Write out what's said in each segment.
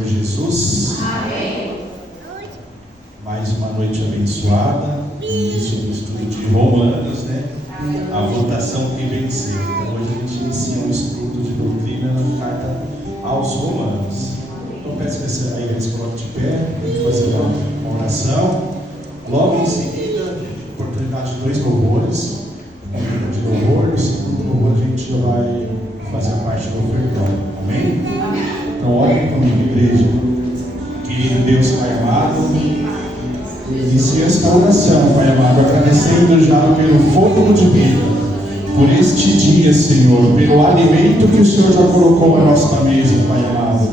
Senhor Jesus. Amém. Mais uma noite abençoada, início do estudo de Romanos, né? Amém. A votação que venceu. Então hoje a gente inicia um estudo de doutrina na carta aos Romanos. Então peço que a igreja se coloque de pé, para fazer uma oração. Logo em seguida, oportunidade de 2 louvores. De louvor, no segundo louvor a gente já vai fazer a parte do ofertão. Amém? Então olhem comigo, igreja. Querido Deus Pai amado, inicia esta oração, Pai amado, agradecendo já pelo fôlego de vida, por este dia, Senhor, pelo alimento que o Senhor já colocou na nossa mesa, Pai amado.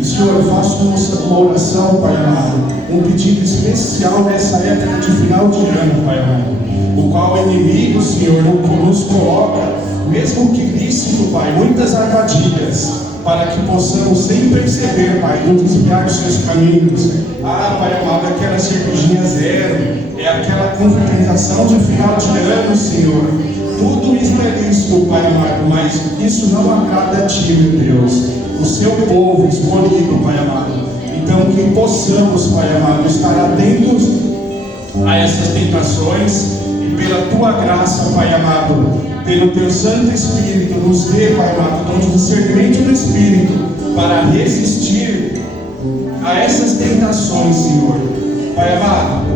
E Senhor, eu faço uma oração, Pai amado, um pedido especial nessa época de final de ano, Pai amado, o qual o inimigo, Senhor, nos coloca, mesmo que lícito, Pai, muitas armadilhas, para que possamos, sem perceber, Pai, nos desviar dos seus caminhos. Pai amado, aquela cervejinha zero, é aquela confraternização de final de ano, Senhor. Tudo isso é lícito, Pai amado, mas isso não agrada a Ti, meu Deus, o Seu povo escolhido, Pai amado. Então, que possamos, Pai amado, estar atentos a essas tentações e pela Tua graça, Pai amado, pelo Teu Santo Espírito, nos dê, Pai amado, dom de discernimento do Espírito para resistir a essas tentações, Senhor. Pai amado,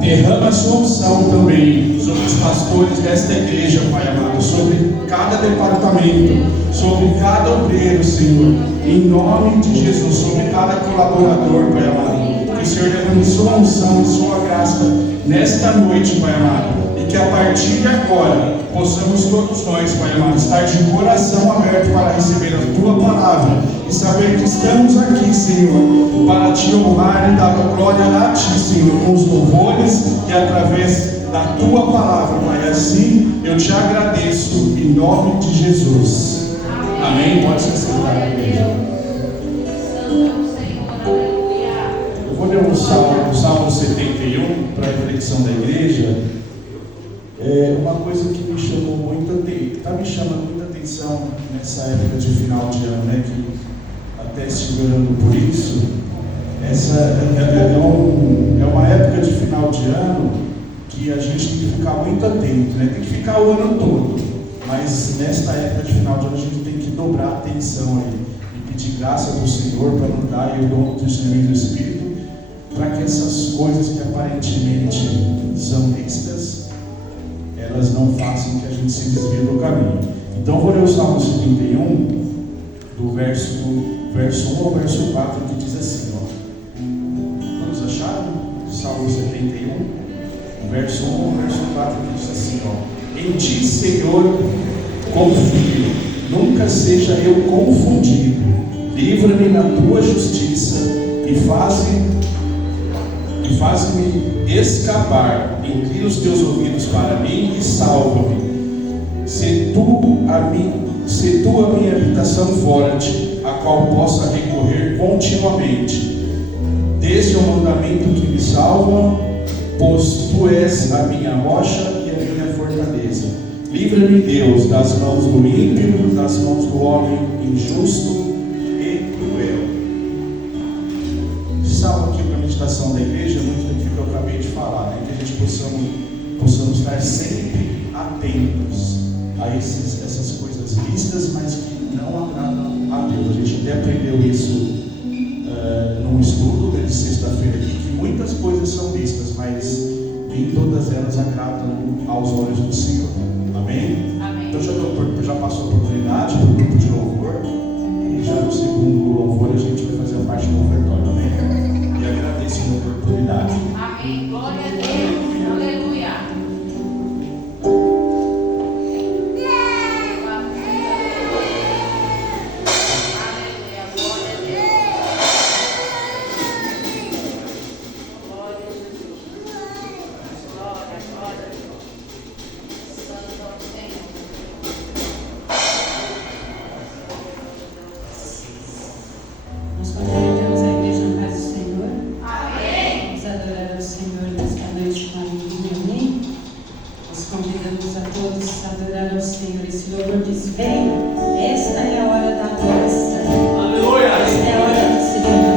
derrama a Sua unção também sobre os pastores desta igreja, Pai amado, sobre cada departamento, sobre cada obreiro, Senhor, em nome de Jesus, sobre cada colaborador, Pai amado, que o Senhor derrame Sua unção e Sua graça nesta noite, Pai amado, e que a partir de agora possamos todos nós, Pai amado, estar de coração aberto para receber a Tua palavra e saber que estamos aqui, Senhor, para Te honrar e dar glória a Ti, Senhor, com os louvores e através da Tua palavra, Pai. Assim eu Te agradeço em nome de Jesus. Amém? Pode se sentar, igreja. Eu vou ler o Salmo 71 para a reflexão da igreja. Uma coisa que me chamou está me chamando muita atenção nessa época de final de ano, né? Que até estive orando por isso. Essa é uma época de final de ano que a gente tem que ficar muito atento, né? Tem que ficar o ano todo, mas nesta época de final de ano a gente tem que dobrar a atenção aí e pedir graça para o Senhor para nos dar o dom do discernimento do Espírito, para que essas coisas que aparentemente são listas, elas não façam que a gente se desvie do caminho. Então vou ler o Salmo 71, do verso 1 ao verso 4, que diz assim, ó. Vamos achar? Salmo 71, verso 1 ao verso 4, que diz assim, ó. Em Ti, Senhor, confio, nunca seja eu confundido. Livra-me na Tua justiça e faz-me escapar. Inclina os Teus ouvidos para mim e salva-me. Se tu a minha habitação forte, a qual possa recorrer continuamente. Desde o mandamento que me salva, pois Tu és a minha rocha e a minha fortaleza. Livra-me, Deus, das mãos do ímpio, das mãos do homem injusto e cruel. Salmo aqui para a meditação da igreja, muito daquilo que eu acabei de falar, né? Que a gente possamos estar sempre atentos a essas coisas vistas, mas que não agradam a Deus. A gente até aprendeu isso num estudo de sexta-feira aqui, que muitas coisas são vistas, mas nem todas elas agradam aos olhos do Senhor. Amém? Amém. Então já passou a oportunidade para o grupo de louvor, e já no segundo louvor a gente vai fazer a parte do ofertório. Amém? E agradeço a oportunidade. Amém. Glória a Deus. Aleluia. Nós cumprimentamos a igreja na paz do Senhor. Amém. Vamos adorar ao Senhor nesta noite com alegria, amém? Nós convidamos a todos a adorar ao Senhor. Esse louvor diz: vem, esta é a hora da adoração. Aleluia! Esta é a hora de se levantar.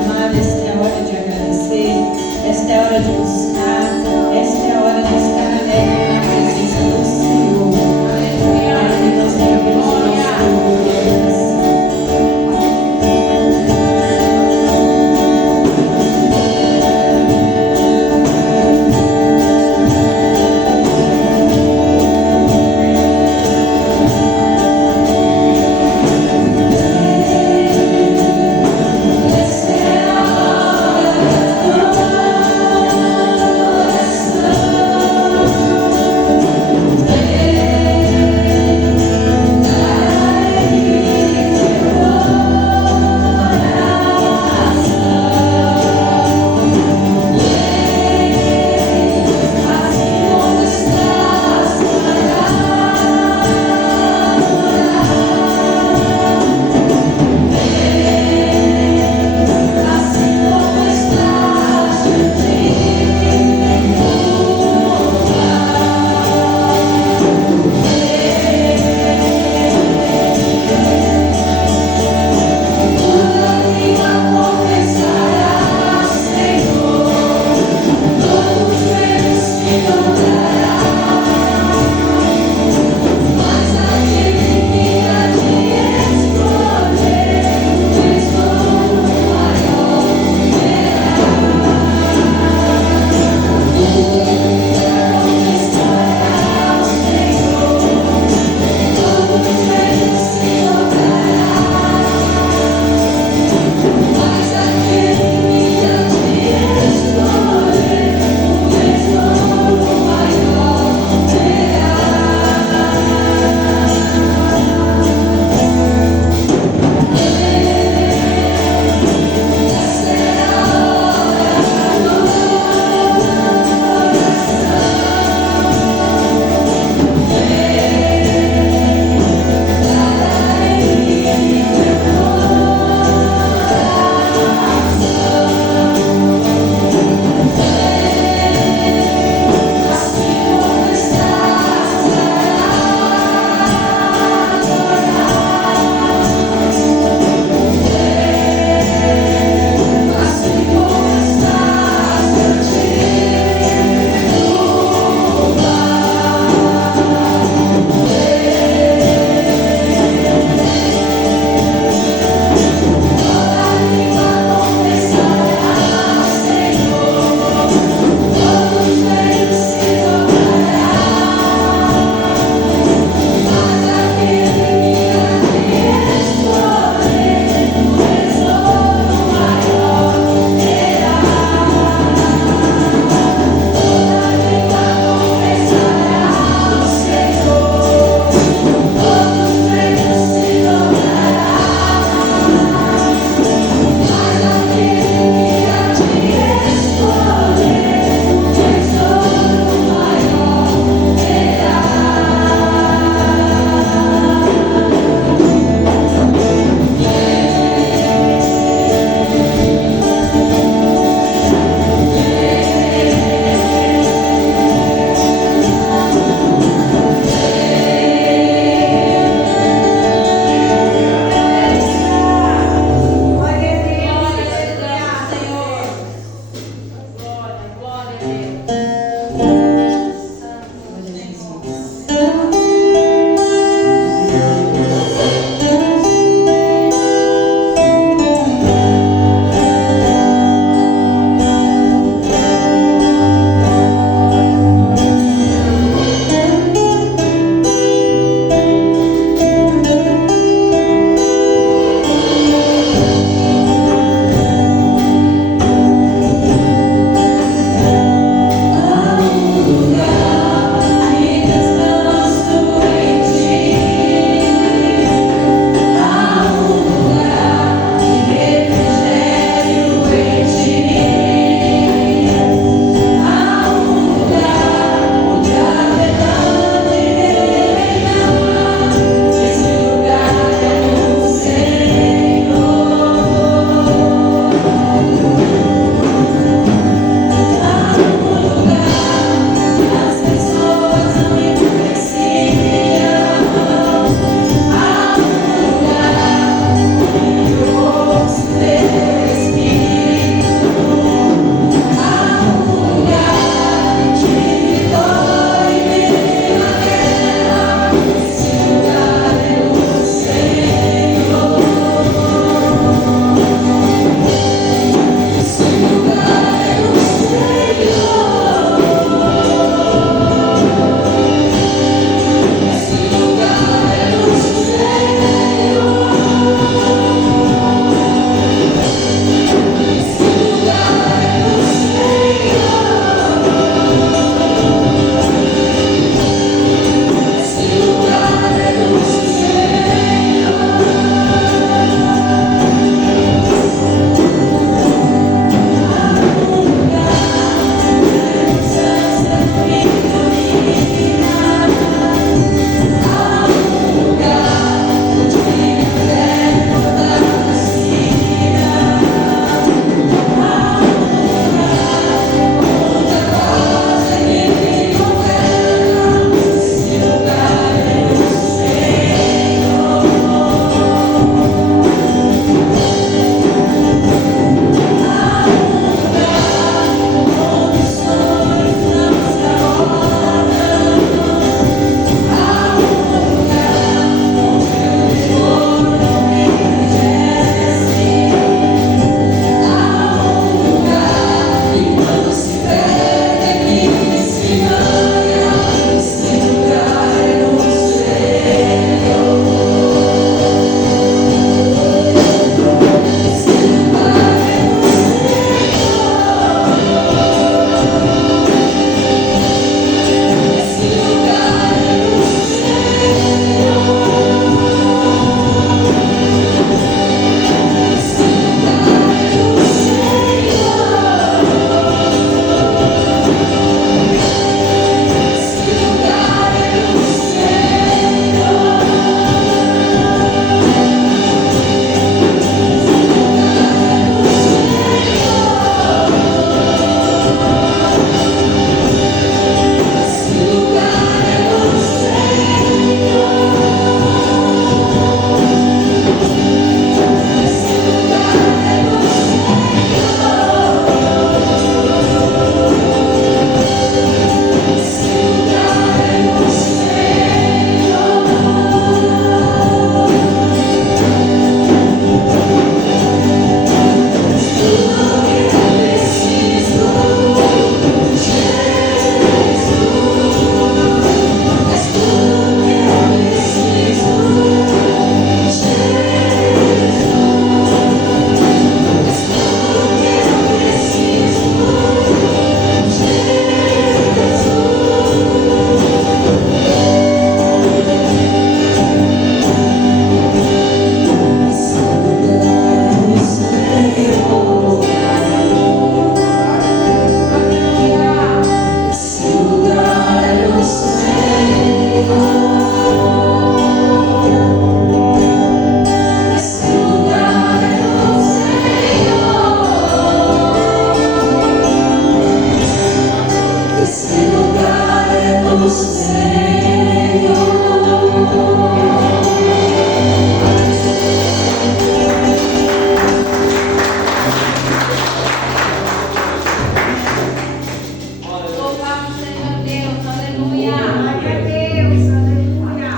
Louvado seja Deus, aleluia. Glória a Deus, aleluia.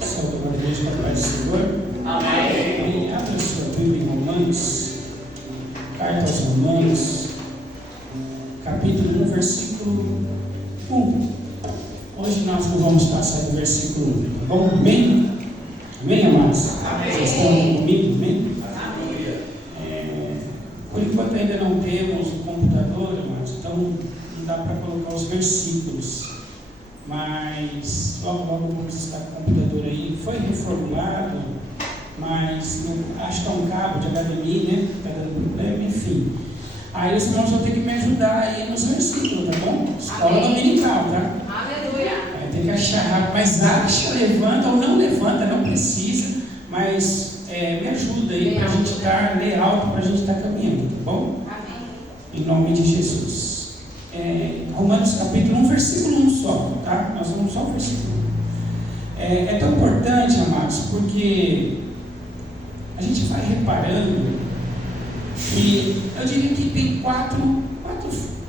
Saúde a Deus com a paz do Senhor. Amém. Abra sua Bíblia em Romanos, carta aos Romanos, capítulo 1, versículo 1. Hoje nós não vamos passar do versículo 1, tá bom? Amém? Amém, amados? Amém. Vocês estão comigo? Amém? Por enquanto ainda não temos o computador, amados, então não dá para colocar os versículos. Mas logo vamos estar com o computador aí. Foi reformulado, mas acho que é um cabo de HDMI, né? Está dando problema, enfim. Aí os irmãos vão ter que me ajudar aí nos versículos, tá bom? Escola dominical, tá? Aleluia. Tem que achar rápido, mas acha, levanta ou não levanta, não precisa, mas me ajuda aí para a gente ler alto, para a gente estar caminhando, tá bom? Amém. Em nome de Jesus. Romanos capítulo 1, versículo 1 só, tá? Nós vamos só o versículo 1. É tão importante, amados, porque a gente vai reparando que eu diria que tem quatro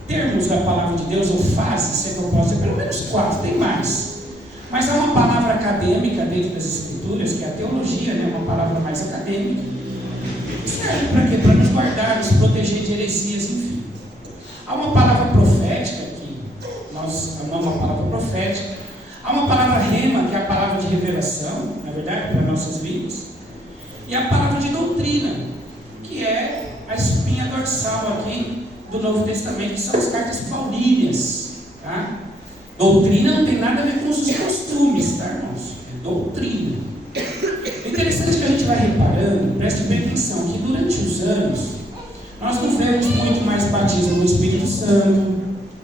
termos da palavra de Deus, ou fases, se é que eu posso dizer, pelo menos 4, tem mais. Mas há uma palavra acadêmica dentro das Escrituras, que é a teologia, né? Uma palavra mais acadêmica. Serve para quê? Para nos guardar, nos proteger de heresias, enfim. Há uma palavra profética, que nós amamos a palavra profética. Há uma palavra rema, que é a palavra de revelação, na verdade, para nossas vidas. E a palavra de doutrina, que é a espinha dorsal aqui do Novo Testamento, que são as cartas paulíneas, tá? Doutrina não tem nada a ver com os costumes, tá, irmãos? É doutrina. É interessante que a gente vai reparando, preste bem atenção, que durante os anos, nós não vemos muito mais batismo no Espírito Santo,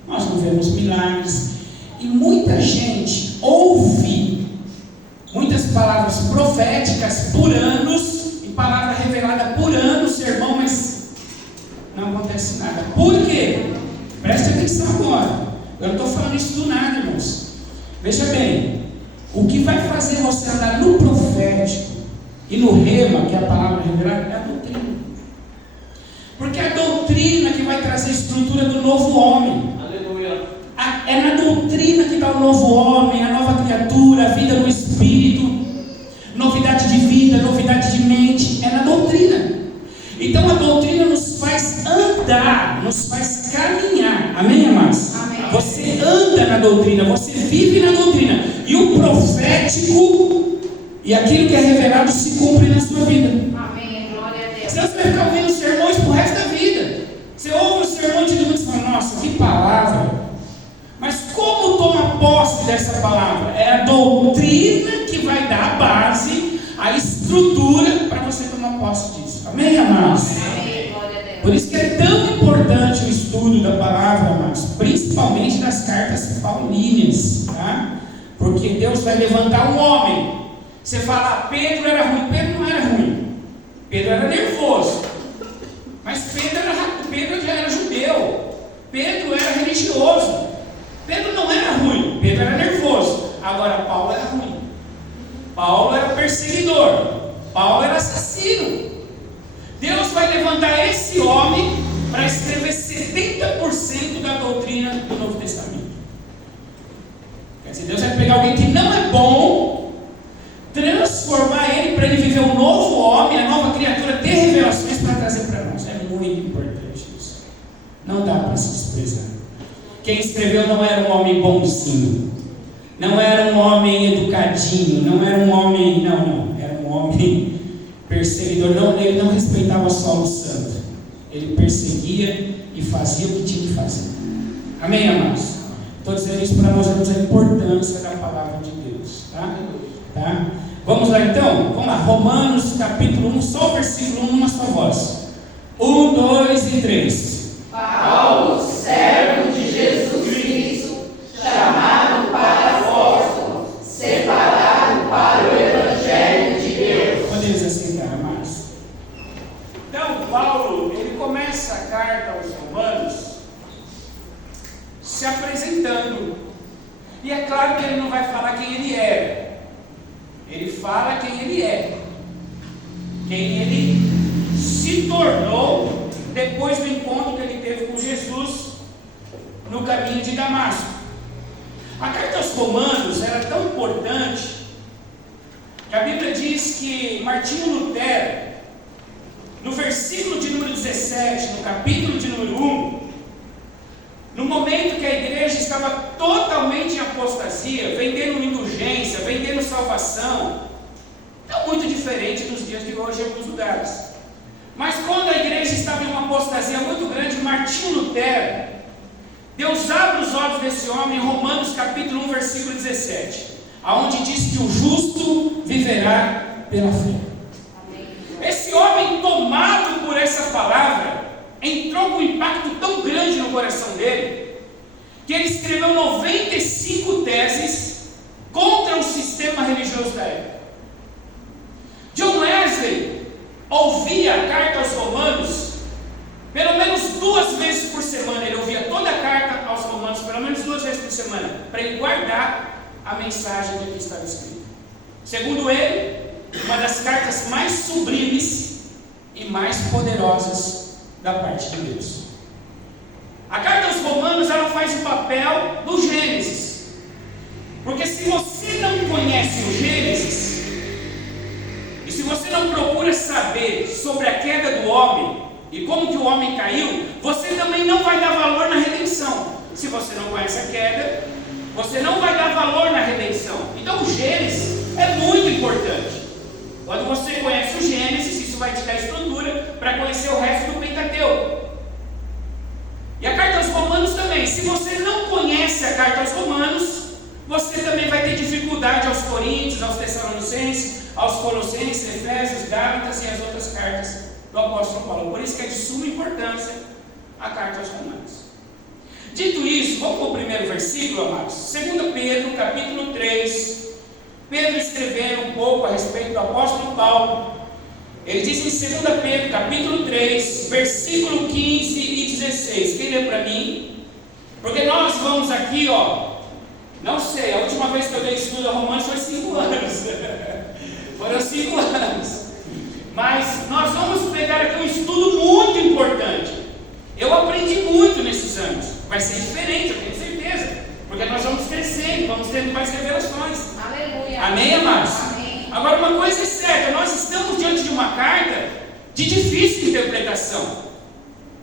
nós não vemos milagres, e muita gente ouve muitas palavras proféticas por anos, e palavra revelada por anos, sermão, mas não acontece nada. Por quê? Preste atenção agora. Eu não estou falando isso do nada, irmãos. Veja bem, o que vai fazer você andar no profético e no rema, que é a palavra revelada, é a doutrina. Porque é a doutrina que vai trazer a estrutura do novo homem. Aleluia. É na doutrina que está o novo homem, a nova criatura, a vida no Espírito, novidade de vida, novidade de mente. É na doutrina. Então a doutrina nos faz andar, nos faz caminhar. Amém, amados? Amém. Você anda na doutrina, você vive na doutrina. E o profético e aquilo que é revelado se cumpre na sua vida. Amém. Glória a Deus. Senão você vai ficar ouvindo sermões pro resto da vida. Você ouve o sermão de domingo e fala, nossa, que palavra. Mas como toma posse dessa palavra? É a doutrina que vai dar a base, a estrutura para você tomar posse disso. Amém, amados? Amém. Glória a Deus. Por isso que é tão importante o estudo da palavra, amados, principalmente das cartas paulíneas, tá? Porque Deus vai levantar um homem. Você fala, Pedro era ruim. Pedro não era ruim. Pedro era nervoso. Mas Pedro já era judeu. Pedro era religioso. Pedro não era ruim. Pedro era nervoso. Agora Paulo era ruim. Paulo era perseguidor. Paulo era assassino. Deus vai levantar esse homem para escrever 70% da doutrina do Novo Testamento. Quer dizer, Deus vai pegar alguém que não é bom, transformar ele para ele viver um novo homem, a nova criatura, ter revelações para trazer para nós. É muito importante isso. Não dá para se desprezar. Quem escreveu não era um homem bonzinho, não era um homem educadinho, não era um homem, não, era um homem perseguidor. Não, ele não respeitava só o santo, ele perseguia e fazia o que tinha que fazer. Amém, amados? Estou dizendo isso para nós vermos a importância da palavra de Deus, tá? Vamos lá então? Vamos lá, Romanos capítulo 1, só o versículo 1 numa sua voz. 1, 2 e 3. Paulo, servo de Jesus Cristo, chamado para apóstolo, separado para o Evangelho de Deus. Podemos aceitar, amados? Então, Paulo, ele começa a carta aos Romanos se apresentando. E é claro que ele não vai falar quem ele era. Ele fala quem ele é. Quem ele se tornou depois do encontro que ele teve com Jesus no caminho de Damasco. A carta aos Romanos era tão importante que a Bíblia diz que Martinho Lutero, no versículo de número 17, no capítulo de número 1, no momento que a igreja estava totalmente em apostasia, vendendo indulgência, vendendo salvação, não muito diferente dos dias de hoje em alguns lugares. Mas quando a igreja estava em uma apostasia muito grande, Martinho Lutero, Deus abre os olhos desse homem em Romanos capítulo 1, versículo 17, aonde diz que o justo viverá pela fé. Esse homem, tomado por essa palavra, entrou com um impacto tão grande no coração dele, que ele escreveu 95 teses contra o sistema religioso da época. John Wesley ouvia a carta aos Romanos pelo menos 2 vezes por semana. Ele ouvia toda a carta aos Romanos pelo menos 2 vezes por semana, para ele guardar a mensagem do que estava escrito. Segundo ele, uma das cartas mais sublimes e mais poderosas da parte de Deus. A carta aos Romanos, ela faz o papel do Gênesis, porque se você não conhece o Gênesis, e se você não procura saber sobre a queda do homem e como que o homem caiu, você também não vai dar valor na redenção. Se você não conhece a queda, você não vai dar valor na redenção. Então o Gênesis é muito importante. Quando você conhece o Gênesis, isso vai te dar estrutura para conhecer o resto do Pentateuco. E a carta aos Romanos também. Se você não conhece a carta aos Romanos, você também vai ter dificuldade aos Coríntios, aos Tessalonicenses, aos Colossenses, Efésios, Gálatas e as outras cartas do apóstolo Paulo. Por isso que é de suma importância a carta aos Romanos. Dito isso, vamos para o primeiro versículo, amados. 2 Pedro, capítulo 3. Pedro escrevendo um pouco a respeito do apóstolo Paulo. Ele diz em 2 Pedro, capítulo 3, versículo 15 e 16. Quem lê para mim? Porque nós vamos aqui, não sei, a última vez que eu dei estudo a Romanos foi 5 anos. Foram 5 anos. Mas nós vamos pegar aqui um estudo muito importante. Eu aprendi muito nesses anos. Vai ser diferente, eu tenho certeza. Porque nós vamos crescendo, vamos tendo mais revelações. Aleluia. Amém, amados? Amém. Agora, uma coisa é certa, nós estamos diante de uma carta de difícil interpretação.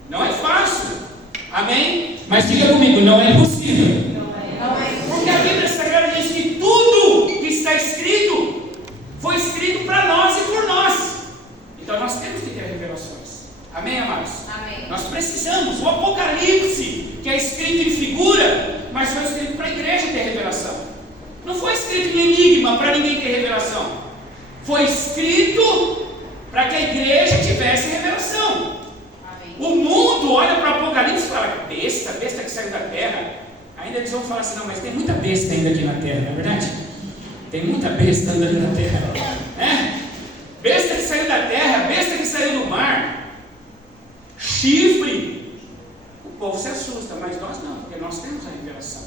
Não é fácil. Amém? Mas diga comigo, não é impossível. Não é. Porque a Bíblia Sagrada diz que tudo que está escrito foi escrito para nós e por nós. Então nós temos que ter revelações. Amém, amados? Amém. Nós precisamos. O Apocalipse, que é escrito em figura, mas foi escrito para a igreja ter revelação. Não foi escrito em enigma para ninguém ter revelação. Foi escrito para que a igreja tivesse revelação. Amém. O mundo olha para o Apocalipse e fala: besta que saiu da terra. Ainda eles vão falar assim: não, mas tem muita besta ainda aqui na terra, não é verdade? Tem muita besta andando na terra. Besta que saiu da terra, besta que saiu do mar, chifre. O povo se assusta, mas nós não, porque nós temos a revelação.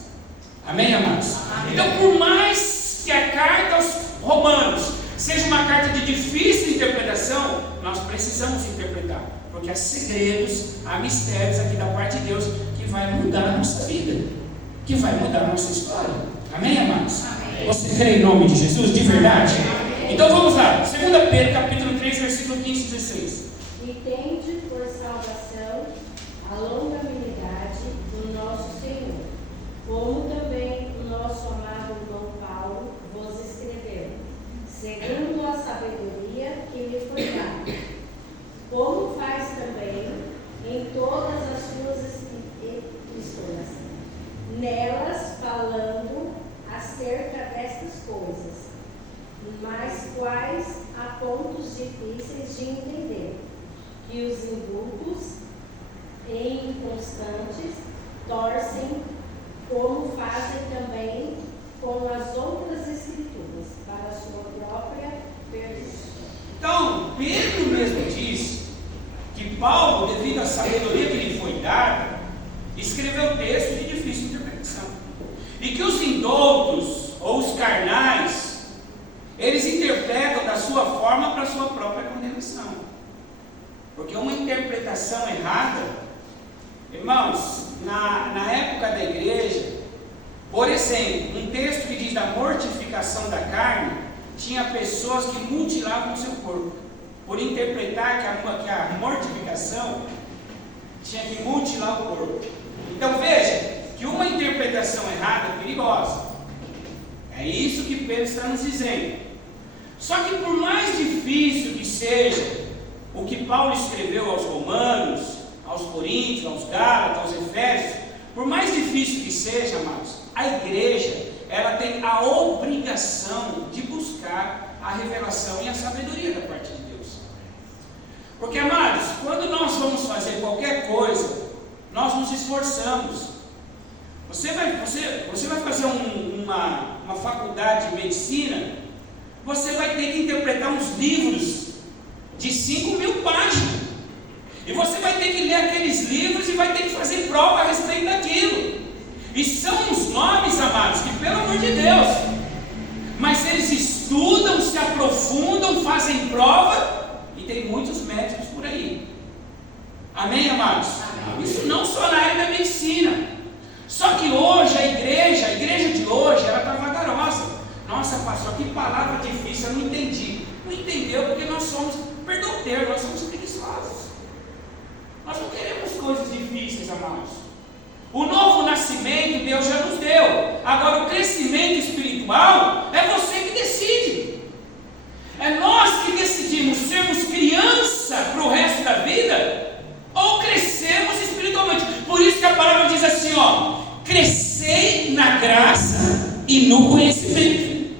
Amém, amados? Amém. Então, por mais que a carta aos Romanos seja uma carta de difícil interpretação, nós precisamos interpretar, porque há segredos, há mistérios aqui da parte de Deus que vai mudar a nossa vida, que vai mudar a nossa história. Amém, amados? Amém. Você crê em nome de Jesus, de verdade? Amém. Então vamos lá, 2 Pedro capítulo 3, versículo 15 e 16. E tende por salvação a longanimidade do nosso Senhor, como também o nosso amado irmão Paulo vos escreveu, segundo a sabedoria que lhe foi dada, como faz também em todas as suas epístolas, nelas falando acerca destas coisas, mas quais há pontos difíceis de entender, que os indultos e inconstantes torcem, como fazem também com as outras escrituras, para a sua própria perdição. Então, Pedro mesmo diz que Paulo, devido à sabedoria que lhe foi dada, escreveu texto de difícil interpretação. E que os indoutos, ou os carnais, eles interpretam da sua forma para a sua própria condenação. Porque uma interpretação errada, irmãos, na época da igreja, por exemplo, um texto que diz da mortificação da carne, tinha pessoas que mutilavam o seu corpo, por interpretar que a mortificação tinha que mutilar o corpo. Então veja, que uma interpretação errada é perigosa. É isso que Pedro está nos dizendo. Só que por mais difícil que seja o que Paulo escreveu aos Romanos, aos Coríntios, aos Gálatas, aos Efésios, por mais difícil que seja, amados, a igreja, ela tem a obrigação de buscar a revelação e a sabedoria da parte de Deus. Porque, amados, quando nós vamos fazer qualquer coisa, nós nos esforçamos. Você vai fazer uma faculdade de medicina, você vai ter que interpretar uns livros de 5.000 páginas. E você vai ter que ler aqueles livros e vai ter que fazer prova a respeito daquilo. E são os nomes, amados, que pelo amor de Deus, mas eles estudam, se aprofundam, fazem prova, e tem muitos médicos por aí. Amém, amados? Amém. Isso não só na área da medicina. Só que hoje a igreja de hoje, ela está vagarosa. Nossa, pastor, que palavra difícil, eu não entendi. Não entendeu porque nós somos, perdão o termo, nós somos preguiçosos. Nós não queremos coisas difíceis, amados. O novo nascimento Deus já nos deu. Agora o crescimento espiritual é você que decide. É nós que decidimos sermos criança para o resto da vida ou crescemos espiritualmente. Por isso que a palavra diz assim, crescei na graça e no conhecimento.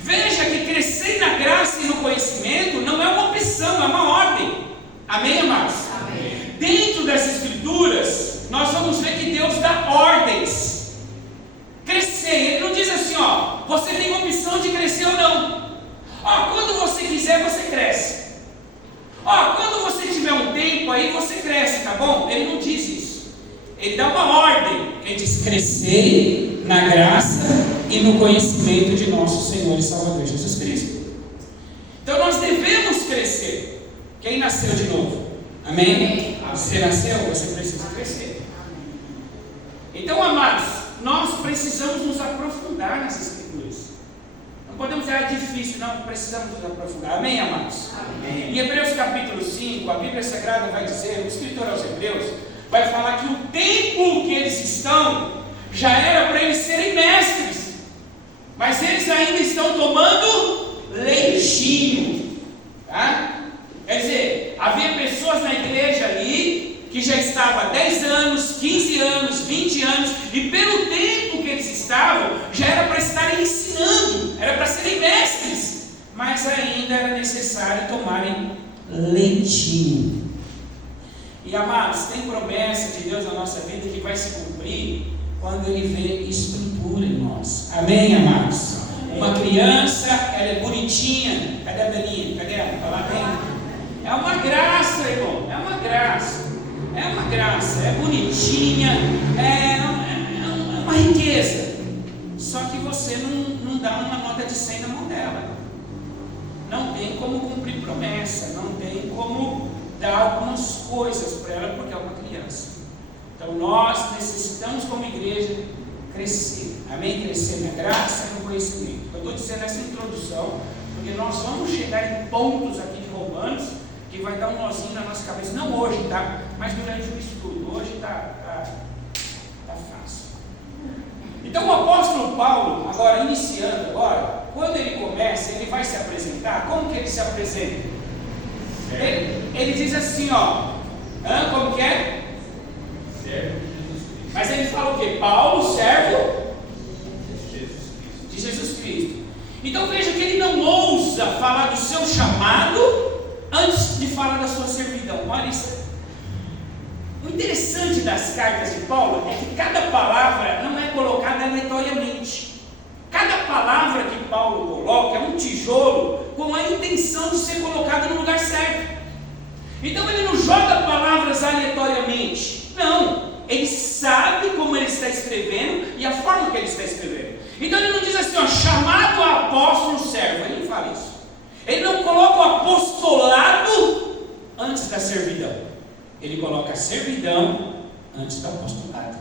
Veja que crescer na graça e no conhecimento não é uma opção, é uma ordem. Amém, amados? Amém. Dentro das escrituras, nós vamos ver que Deus dá ordens. Crescer, Ele não diz assim, você tem a opção de crescer ou não. Quando você quiser, você cresce. Quando você tiver um tempo aí, você cresce, tá bom? Ele não diz isso. Ele dá uma ordem. Ele diz, crescer na graça e no conhecimento de nosso Senhor e Salvador Jesus Cristo. Então nós devemos crescer. Quem nasceu de novo? Amém? Você nasceu, você precisa crescer. Então, amados, nós precisamos nos aprofundar nas Escrituras. Não podemos dizer, é difícil, não, precisamos nos aprofundar. Amém, amados? Amém. Em Hebreus capítulo 5, a Bíblia Sagrada vai dizer, o escritor aos Hebreus, vai falar que o tempo que eles estão, já era para eles serem mestres, mas eles ainda estão tomando leitinho, tá? Quer dizer, havia pessoas na igreja ali, que já estavam há 10 anos, 15 anos, 20 anos, e pelo tempo que eles estavam, já era para estarem ensinando, era para serem mestres, mas ainda era necessário tomarem leitinho. E amados, tem promessa de Deus na nossa vida que vai se cumprir quando Ele vê estrutura em nós. Amém, amados? Amém. Uma criança, ela é bonitinha. Cadê a Belinha? Cadê ela? Está lá dentro. É uma graça, irmão. É uma graça. É uma graça. É bonitinha. É uma riqueza. Só que você não dá uma nota de 100 na mão dela. Não tem como cumprir promessa. Não tem como dar algumas coisas para ela porque é uma criança. Então nós necessitamos como igreja crescer. Amém? Crescer na graça e no conhecimento. Eu estou dizendo essa introdução porque nós vamos chegar em pontos aqui de Romanos que vai dar um nozinho na nossa cabeça. Não hoje, tá? Mas durante o estudo. Hoje tá fácil. Então o apóstolo Paulo, agora iniciando agora, quando ele começa, ele vai se apresentar. Como que ele se apresenta? Ele diz assim, como que é? Servo de Jesus Cristo. Mas ele fala o quê? Paulo, servo de Jesus Cristo. Então veja que ele não ousa falar do seu chamado antes de falar da sua servidão. Olha isso. O interessante das cartas de Paulo é que cada palavra não é colocada aleatoriamente. Cada palavra que Paulo coloca é um tijolo com a intenção de ser colocada no lugar certo. Então ele não joga palavras aleatoriamente. Não, ele sabe sabe como ele está escrevendo e a forma que ele está escrevendo. Então ele não diz assim, ó, chamado a apóstolo servo. Ele não fala isso. Ele não coloca o apostolado antes da servidão. Ele coloca a servidão antes do apostolado.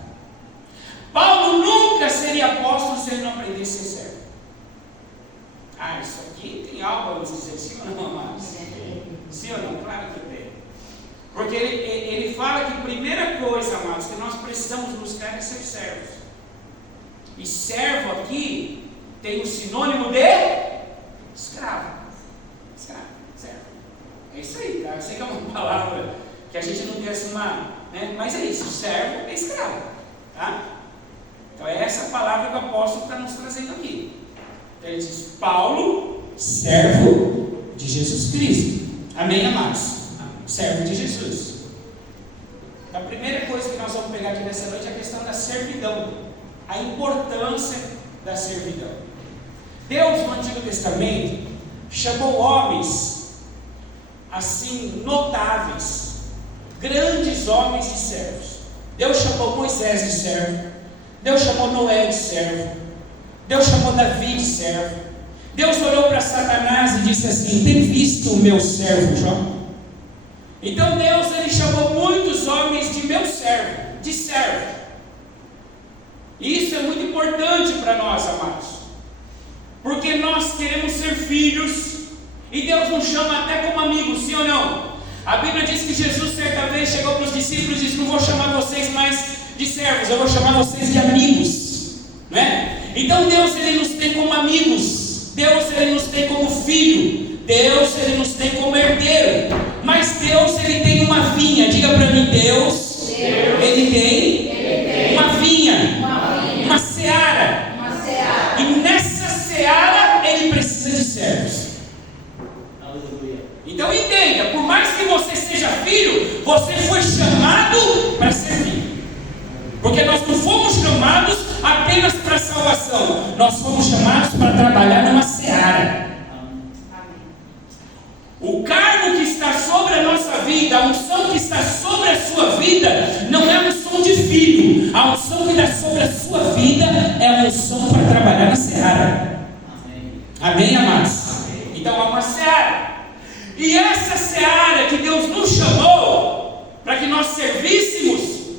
Paulo nunca seria apóstolo se ele não aprendesse a ser servo. Ah, isso aqui tem algo a nos dizer, sim ou não, amados? Sim ou não? Claro que tem. Porque ele fala que a primeira coisa, amados, que nós precisamos buscar é ser servos. E servo aqui tem o sinônimo de escravo. Escravo, servo. É isso aí, tá? Eu sei que é uma palavra que a gente não quer uma, né? Mas é isso, servo é escravo, tá? Então é essa palavra que o apóstolo está nos trazendo aqui. Então ele diz, Paulo, servo de Jesus Cristo. Amém, amados? Servo de Jesus. A primeira coisa que nós vamos pegar aqui nessa noite é a questão da servidão, a importância da servidão. Deus no Antigo Testamento chamou homens assim notáveis, grandes homens de servos. Deus chamou Moisés de servo, Deus chamou Noé de servo, Deus chamou Davi de servo. Deus olhou para Satanás e disse assim: tem visto o meu servo Jó? Então Deus ele chamou muitos homens de meu servo, de servo. E isso é muito importante para nós, amados, porque nós queremos ser filhos e Deus nos chama até como amigos, sim ou não? A Bíblia diz que Jesus certa vez chegou para os discípulos e disse: não vou chamar vocês mais de servos, eu vou chamar vocês de amigos, não é? Então Deus ele nos tem como amigos, Deus ele nos tem como filho, Deus ele nos tem como herdeiro. Mas Deus ele tem uma vinha. Diga para mim, Deus ele tem uma vinha, uma seara. E nessa seara ele precisa de servos. Então entenda, por mais que você seja filho, você foi chamado para servir. Porque nós não fomos chamados apenas para salvação, nós fomos chamados para trabalhar numa seara. O cargo que está sobre a nossa vida, a unção que está sobre a sua vida, não é a unção de filho. A unção que está sobre a sua vida é a unção para trabalhar na seara. Amém, amados? Então há uma seara. E essa seara que Deus nos chamou para que nós servíssemos,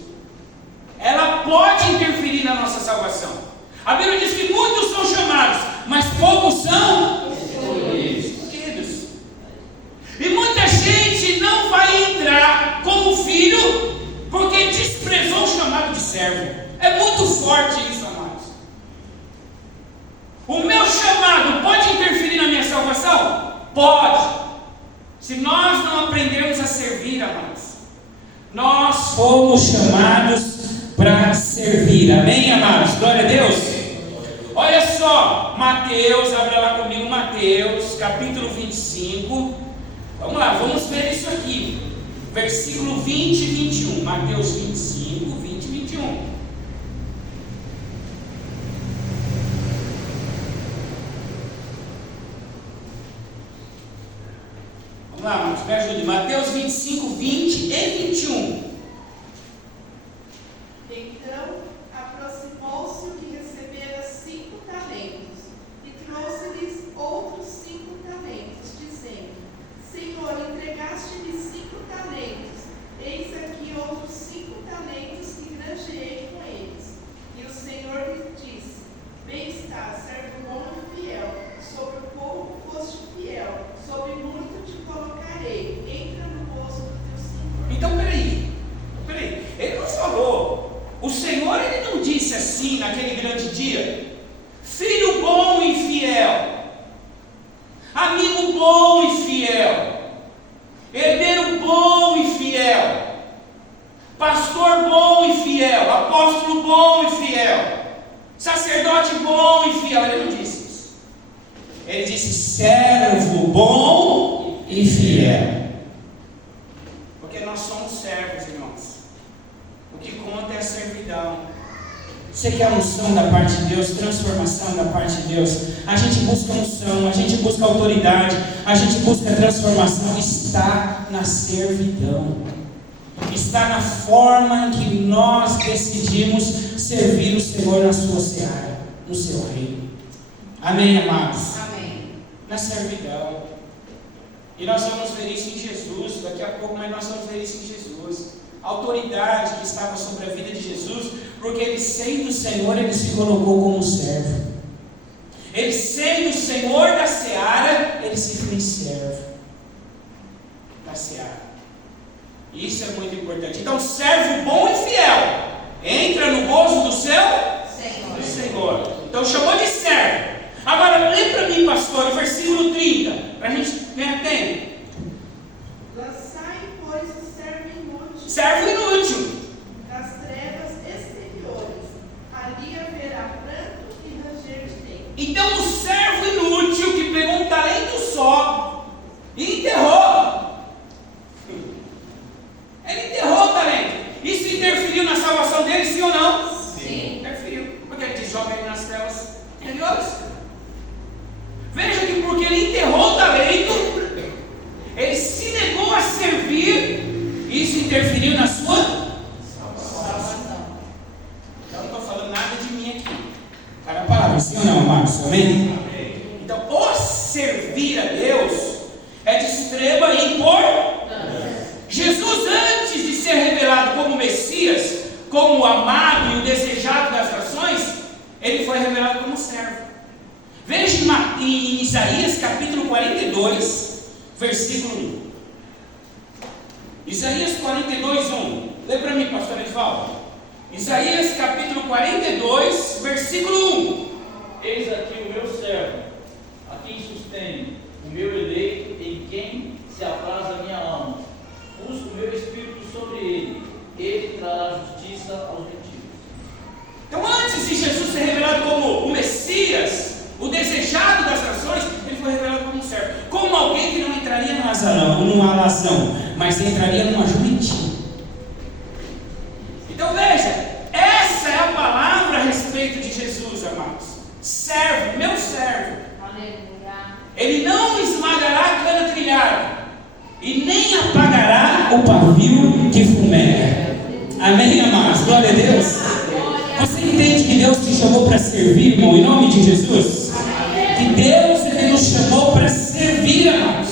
ela pode interferir na nossa salvação. A Bíblia diz que muitos são chamados, mas poucos são escolhidos. E muita gente não vai entrar como filho porque desprezou o chamado de servo. É muito forte isso, amados. O meu chamado pode interferir na minha salvação? Pode. Se nós não aprendermos a servir, amados. Nós fomos chamados para servir. Amém, amados? Glória a Deus. Olha só, Mateus, abra lá comigo Mateus, capítulo 25. Vamos lá, vamos ver isso aqui. Versículo 20 e 21. Mateus 25, 20 e 21. Vamos lá, Marcos, me ajude. Mateus 25, 20 e 21. Então aproximou-se o que recebera 5 talentos e trouxe-lhes outros 5 talentos, dizendo: Senhor, entregaste-me 5 talentos, eis aqui outros 5 talentos que granjeei com eles. E o Senhor lhe disse: Bem está, servo bom e fiel, sobre o pouco foste fiel, sobre muito te colocarei, entra no gozo do teu Senhor. Então peraí, ele não falou, o Senhor ele não disse assim naquele grande dia: filho bom e fiel, amigo bom e fiel, herdeiro bom e fiel, pastor bom e fiel, apóstolo bom e fiel, sacerdote bom e fiel. Ele não disse isso. Ele disse servo bom e fiel. Porque nós somos servos, irmãos. O que conta é a servidão. Você quer unção da parte de Deus, transformação da parte de Deus? A gente busca unção, a gente busca autoridade, a gente busca transformação. Está na servidão. está na forma em que nós decidimos servir o Senhor na sua seara, no seu reino. Amém, amados? Amém. Na servidão. E nós vamos ver isso em Jesus, daqui a pouco, mas nós vamos ver isso em Jesus. A autoridade que estava sobre a vida de Jesus, porque ele sendo o Senhor, ele se colocou como servo. Ele sendo o Senhor da seara, ele se fez servo da seara. Isso é muito importante. Então, servo bom e fiel entra no gozo do seu Senhor. Então, chamou de servo. Agora, lê para mim, pastor, o versículo 30, para a gente ver atento. Lançai, pois, o servo inútil Servo inútil. das trevas exteriores. Ali haverá pranto e ranger de dentes. Então, o servo inútil que pegou um talento só e enterrou. Ele enterrou o talento. Isso interferiu na salvação dele, sim ou não? Sim. Interferiu. Porque ele diz, joga ele nas trevas exteriores. Veja que porque ele enterrou o talento, ele se negou a servir, isso interferiu na sua salvação. Então, não estou falando nada de mim aqui. Está na palavra, sim ou não, amados? Amém? Então, o servir a Deus é de extrema importância. Jesus, antes de ser revelado como Messias, como o amado e o desejado das nações, ele foi revelado como servo. Veja em Isaías capítulo 42, versículo 1. Isaías 42, 1. Lê para mim, pastor Edivaldo. Isaías capítulo 42, versículo 1. Eis aqui o meu servo, a quem sustenho, o meu eleito, em quem se apraz a minha alma. Uso o meu espírito sobre ele trará justiça aos gentios. Então, antes de Jesus ser revelado como o Messias, o desejado das nações, ele foi revelado como um servo, como alguém que não entraria numa alazão, mas entraria numa jumentinha. Então veja, essa é a palavra a respeito de Jesus, amados. Servo, meu servo. Aleluia. Ele não esmagará a cana trilhada e nem apagará o pavio que fumega. Amém, amados? Glória a Deus. Você entende que Deus te chamou para servir, irmão, em nome de Jesus? Que Deus, ele nos chamou para servir, amados.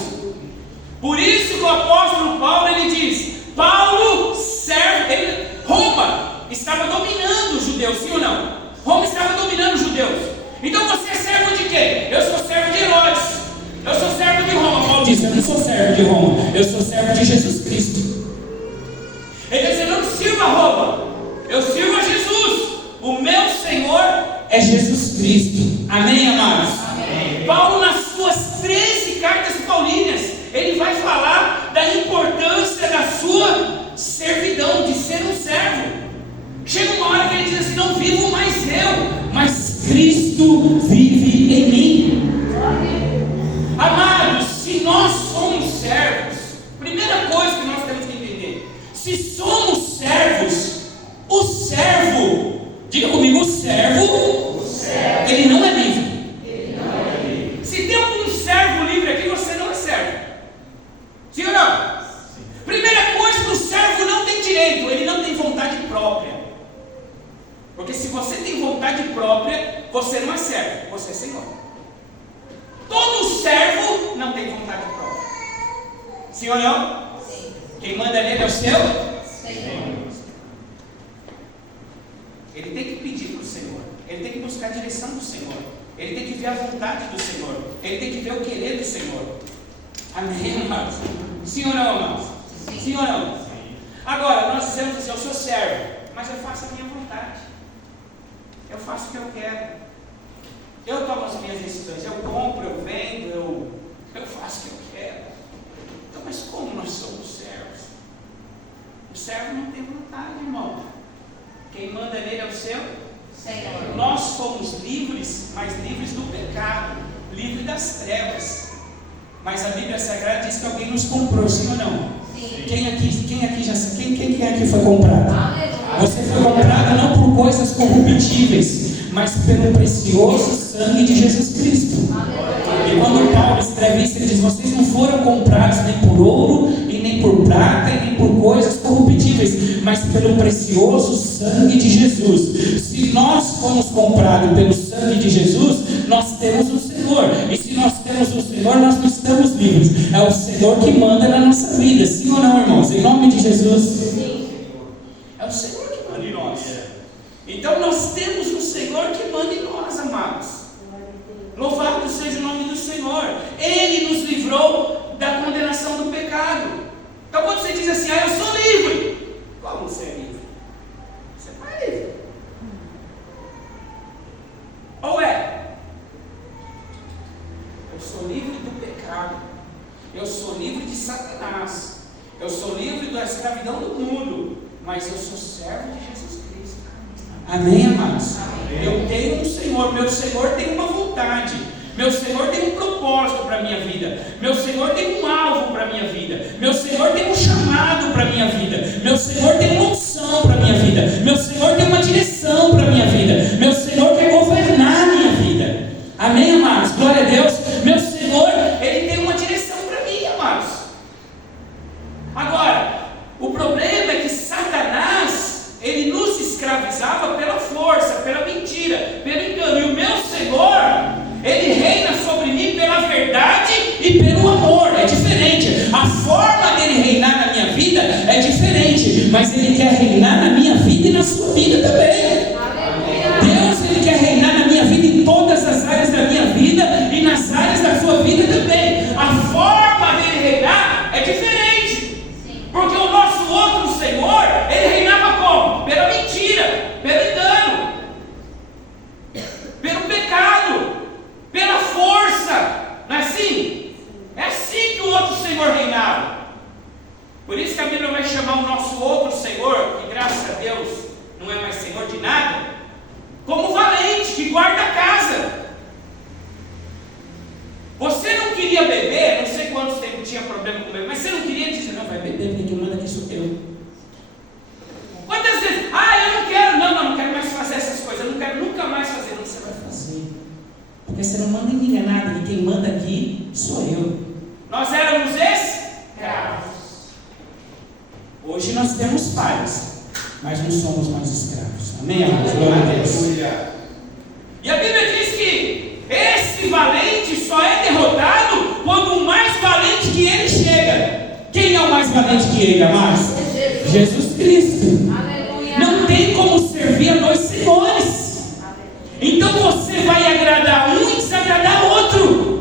Por isso que o apóstolo Paulo, ele diz, Paulo serve, Roma estava dominando os judeus, sim ou não? Roma estava dominando os judeus. Então você é servo de quem? Eu sou servo de Herodes. Eu sou servo de Roma. Paulo disse, eu não sou servo de Roma, eu sou servo de Jesus Cristo. Ele disse, eu não sirvo a Roma, eu sirvo a Jesus. O meu Senhor é Jesus Cristo. Amém, amados? Amém. Paulo, nas suas 13 cartas paulinas, ele vai falar da importância da sua servidão, de ser um servo. Chega uma hora que ele diz assim, não vivo mais eu, mas Cristo vive em mim. Amados, se nós somos servos, primeira coisa que nós temos que entender, se somos servos, o servo, diga comigo, o servo, ele não é livre. Se tem algum servo livre aqui, você não é servo. Sim ou não? Sim. Primeira coisa, que o servo não tem direito, ele não tem vontade própria. Porque se você tem vontade própria, você não é servo, você é senhor. Todo servo não tem vontade própria. Sim ou não? Sim. Quem manda nele é o seu Senhor. Ele tem que pedir para o Senhor, ele tem que buscar a direção do Senhor, ele tem que ver a vontade do Senhor, ele tem que ver o querer do Senhor. Amém, amados? Sim ou não, amados? Sim ou não? Sim. Agora, nós dizemos assim, eu sou servo, mas eu faço a minha vontade, eu faço o que eu quero, eu tomo as minhas decisões, eu compro, eu vendo, eu faço o que eu quero. Então, mas como nós somos servos? O servo não tem vontade, irmão. Quem manda nele é o seu Senhor. Nós fomos livres, mas livres do pecado, livres das trevas. Mas a Bíblia Sagrada diz que alguém nos comprou, sim ou não? Sim. Quem aqui foi comprado? Aleluia. Você foi comprado não por coisas corruptíveis, mas pelo precioso sangue de Jesus Cristo. Aleluia. E quando Paulo escreve isso, ele diz, vocês não foram comprados nem por ouro e nem por prata e nem por coisas corruptíveis, mas pelo precioso sangue de Jesus. Se nós fomos comprados pelo sangue de Jesus, nós temos um Senhor. E se nós temos um Senhor, nós não estamos livres. É o Senhor que manda na nossa vida. Sim ou não, irmãos? Em nome de Jesus. Sim. É o Senhor que manda em nós. Então nós temos um Senhor que manda em nós, amados. Louvado seja o nome do Senhor. Ele nos livrou da condenação do pecado. Então quando você diz assim, eu sou livre. Como você é livre? Você não é livre. Ou é? Eu sou livre do pecado. Eu sou livre de Satanás. Eu sou livre da escravidão do mundo. Mas eu sou servo de Jesus Cristo. Amém, amados? Amém. Eu tenho um Senhor. Meu Senhor tem uma vontade. Meu Senhor tem um propósito para a minha vida. Meu Senhor tem um alvo para a minha vida. Meu Senhor tem um chamado para a minha vida. Meu Senhor tem uma unção para a minha vida. Meu Senhor tem uma direção para a minha vida. Meu Senhor quer governar a minha vida. Amém, amados? Glória a Deus. Meu Senhor, Ele tem uma direção para mim, amados. Agora, o problema é que Satanás, ele nos escravizava pela força, pela mentira, pelo engano. E o meu Senhor, Ele reina sobre mim pela verdade e pelo amor. É diferente. A forma dele reinar na minha vida é diferente. Mas Ele quer reinar na minha vida e na sua vida também. Deus, Ele quer reinar na minha vida em todas as áreas da minha vida e nas áreas da sua vida também. A forma dele reinar é diferente. Porque o nosso outro Senhor, Ele reinava como? Pela mentira, pelo engano, pelo pecado, pela força. Não é assim? É assim que o outro Senhor reinava. Por isso que a Bíblia vai chamar o nosso outro Senhor, que graças a Deus não é mais Senhor de nada, como valente, que guarda a casa. Você não queria beber, não sei quantos tempos tinha problema com beber, mas você não queria dizer, não, vai beber, porque quem manda aqui sou eu. Quantas vezes, eu não quero, não quero mais fazer essas coisas, eu não quero nunca mais fazer. Não, você vai fazer, porque você não manda em mim é nada, e quem manda aqui sou eu. Nós éramos escravos. Hoje nós temos pais, mas não somos mais escravos. Amém, amados? Glória a Deus. E a Bíblia diz que esse valente só é derrotado quando o mais valente que ele chega. Quem é o mais valente que ele, amados? Jesus Cristo. Aleluia. Não tem como servir a dois senhores. Então você vai agradar um e desagradar outro.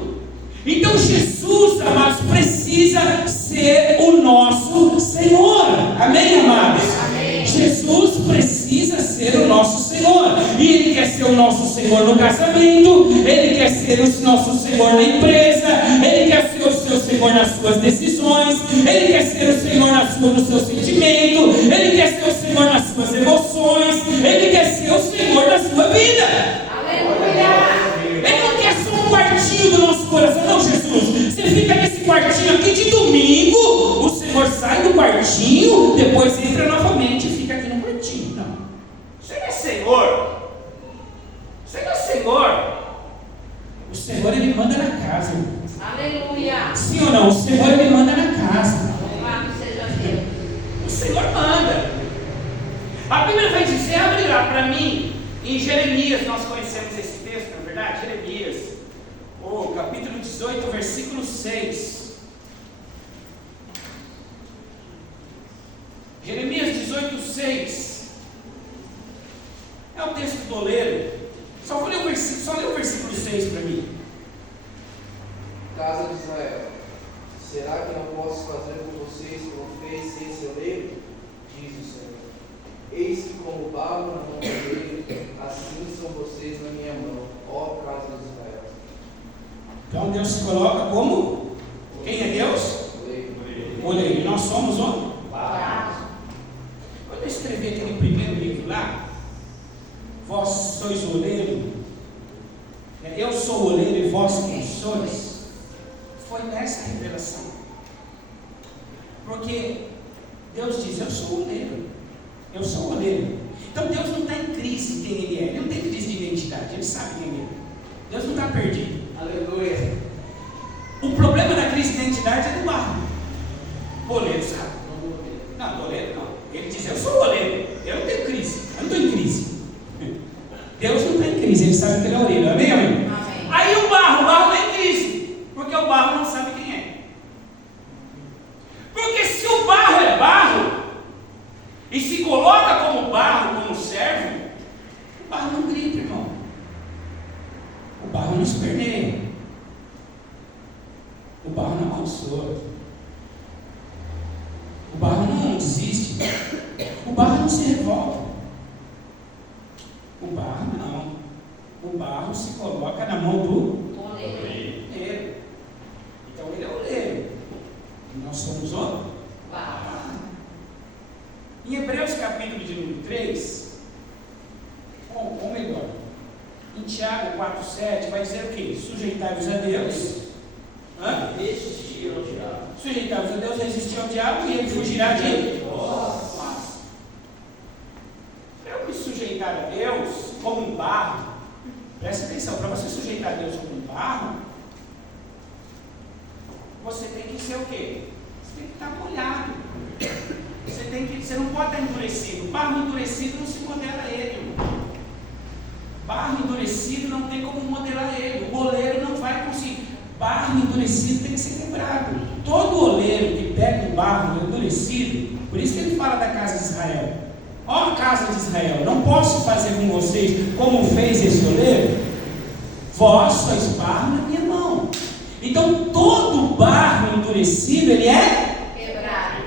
Então Jesus, amados, precisa ser o nosso Senhor. Amém, amados? Amém. Jesus precisa ser o nosso Senhor. E Ele quer ser o nosso Senhor no casamento. Ele quer ser o nosso Senhor na empresa. Ele quer ser o seu Senhor nas suas decisões. Ele quer ser o Senhor no seu sentimento. Ele quer ser o Senhor nas suas emoções. Ele quer ser o Senhor da sua vida. Aleluia. Ele não quer só um quartinho do nosso coração. Não, Jesus, você fica nesse quartinho aqui de domingo, o Senhor sai do quartinho, depois entra novamente e fica aqui no quartinho. Não, você não é Senhor. Você não é Senhor. O Senhor, Ele manda na casa. Aleluia. Sim ou não? O Senhor, Ele manda na casa. Louvado seja Deus. O Senhor manda. A Bíblia vai dizer, abre lá para mim, em Jeremias, nós conhecemos esse texto, na verdade, Jeremias, capítulo 18, versículo 6. Jeremias 18, 6. É o texto do oleiro. Só lê o versículo 6 para mim. Casa de Israel, será que não posso fazer com vocês como fez esse oleiro? Diz o Senhor. Eis que como barro na mão dele, assim são vocês na minha mão, ó casa de Israel. Então Deus se coloca como? Quem é Deus? Oleiro. E nós somos o? Quando eu escrevi aquele primeiro livro lá, vós sois o oleiro, eu sou o oleiro e vós quem sois, foi nessa revelação. Porque Deus diz, eu sou o oleiro. Eu sou o oleiro. Então Deus não está em crise quem Ele é. Ele não tem crise de identidade. Ele sabe quem Ele é. Deus não está perdido. Aleluia. O problema da crise de identidade é do barro. Goleiro sabe. Não, goleiro não. Ele diz, eu sou goleiro, eu não tenho crise, eu não estou em crise. Deus não está em crise, ele sabe que ele é orelha. Amém, amém? Amém. Aí o barro está em crise, porque o barro não sabe quem é. Porque se o barro é barro, e se coloca como barro, como servo, o barro não grita, irmão. O barro não esperneia. O barro não amaldiçoa. O barro não desiste. O barro não se revolta. O barro não. O barro se coloca na mão do oleiro. Então ele é oleiro. E nós somos o barro. Em Hebreus capítulo de número 3, ou melhor, em Tiago 4,7 vai dizer o quê? Sujeitai-vos a Deus. Resistir ao diabo. Sujeitai-vos a Deus, resistir ao diabo e ele fugirá de vós. Para eu me sujeitar a Deus como um barro, presta atenção, para você sujeitar a Deus como um barro, você tem que ser o quê? Você tem que estar molhado. Você não pode estar endurecido. Barro endurecido não se modela ele, irmão. Barro endurecido não tem como modelar ele. O goleiro não vai conseguir. Barro endurecido tem que ser quebrado. Todo oleiro que pega um barro endurecido, por isso que ele fala da casa de Israel. Ó a casa de Israel, não posso fazer com vocês como fez esse oleiro? Vós sois barro na minha mão. Então todo barro endurecido, ele é Quebrado.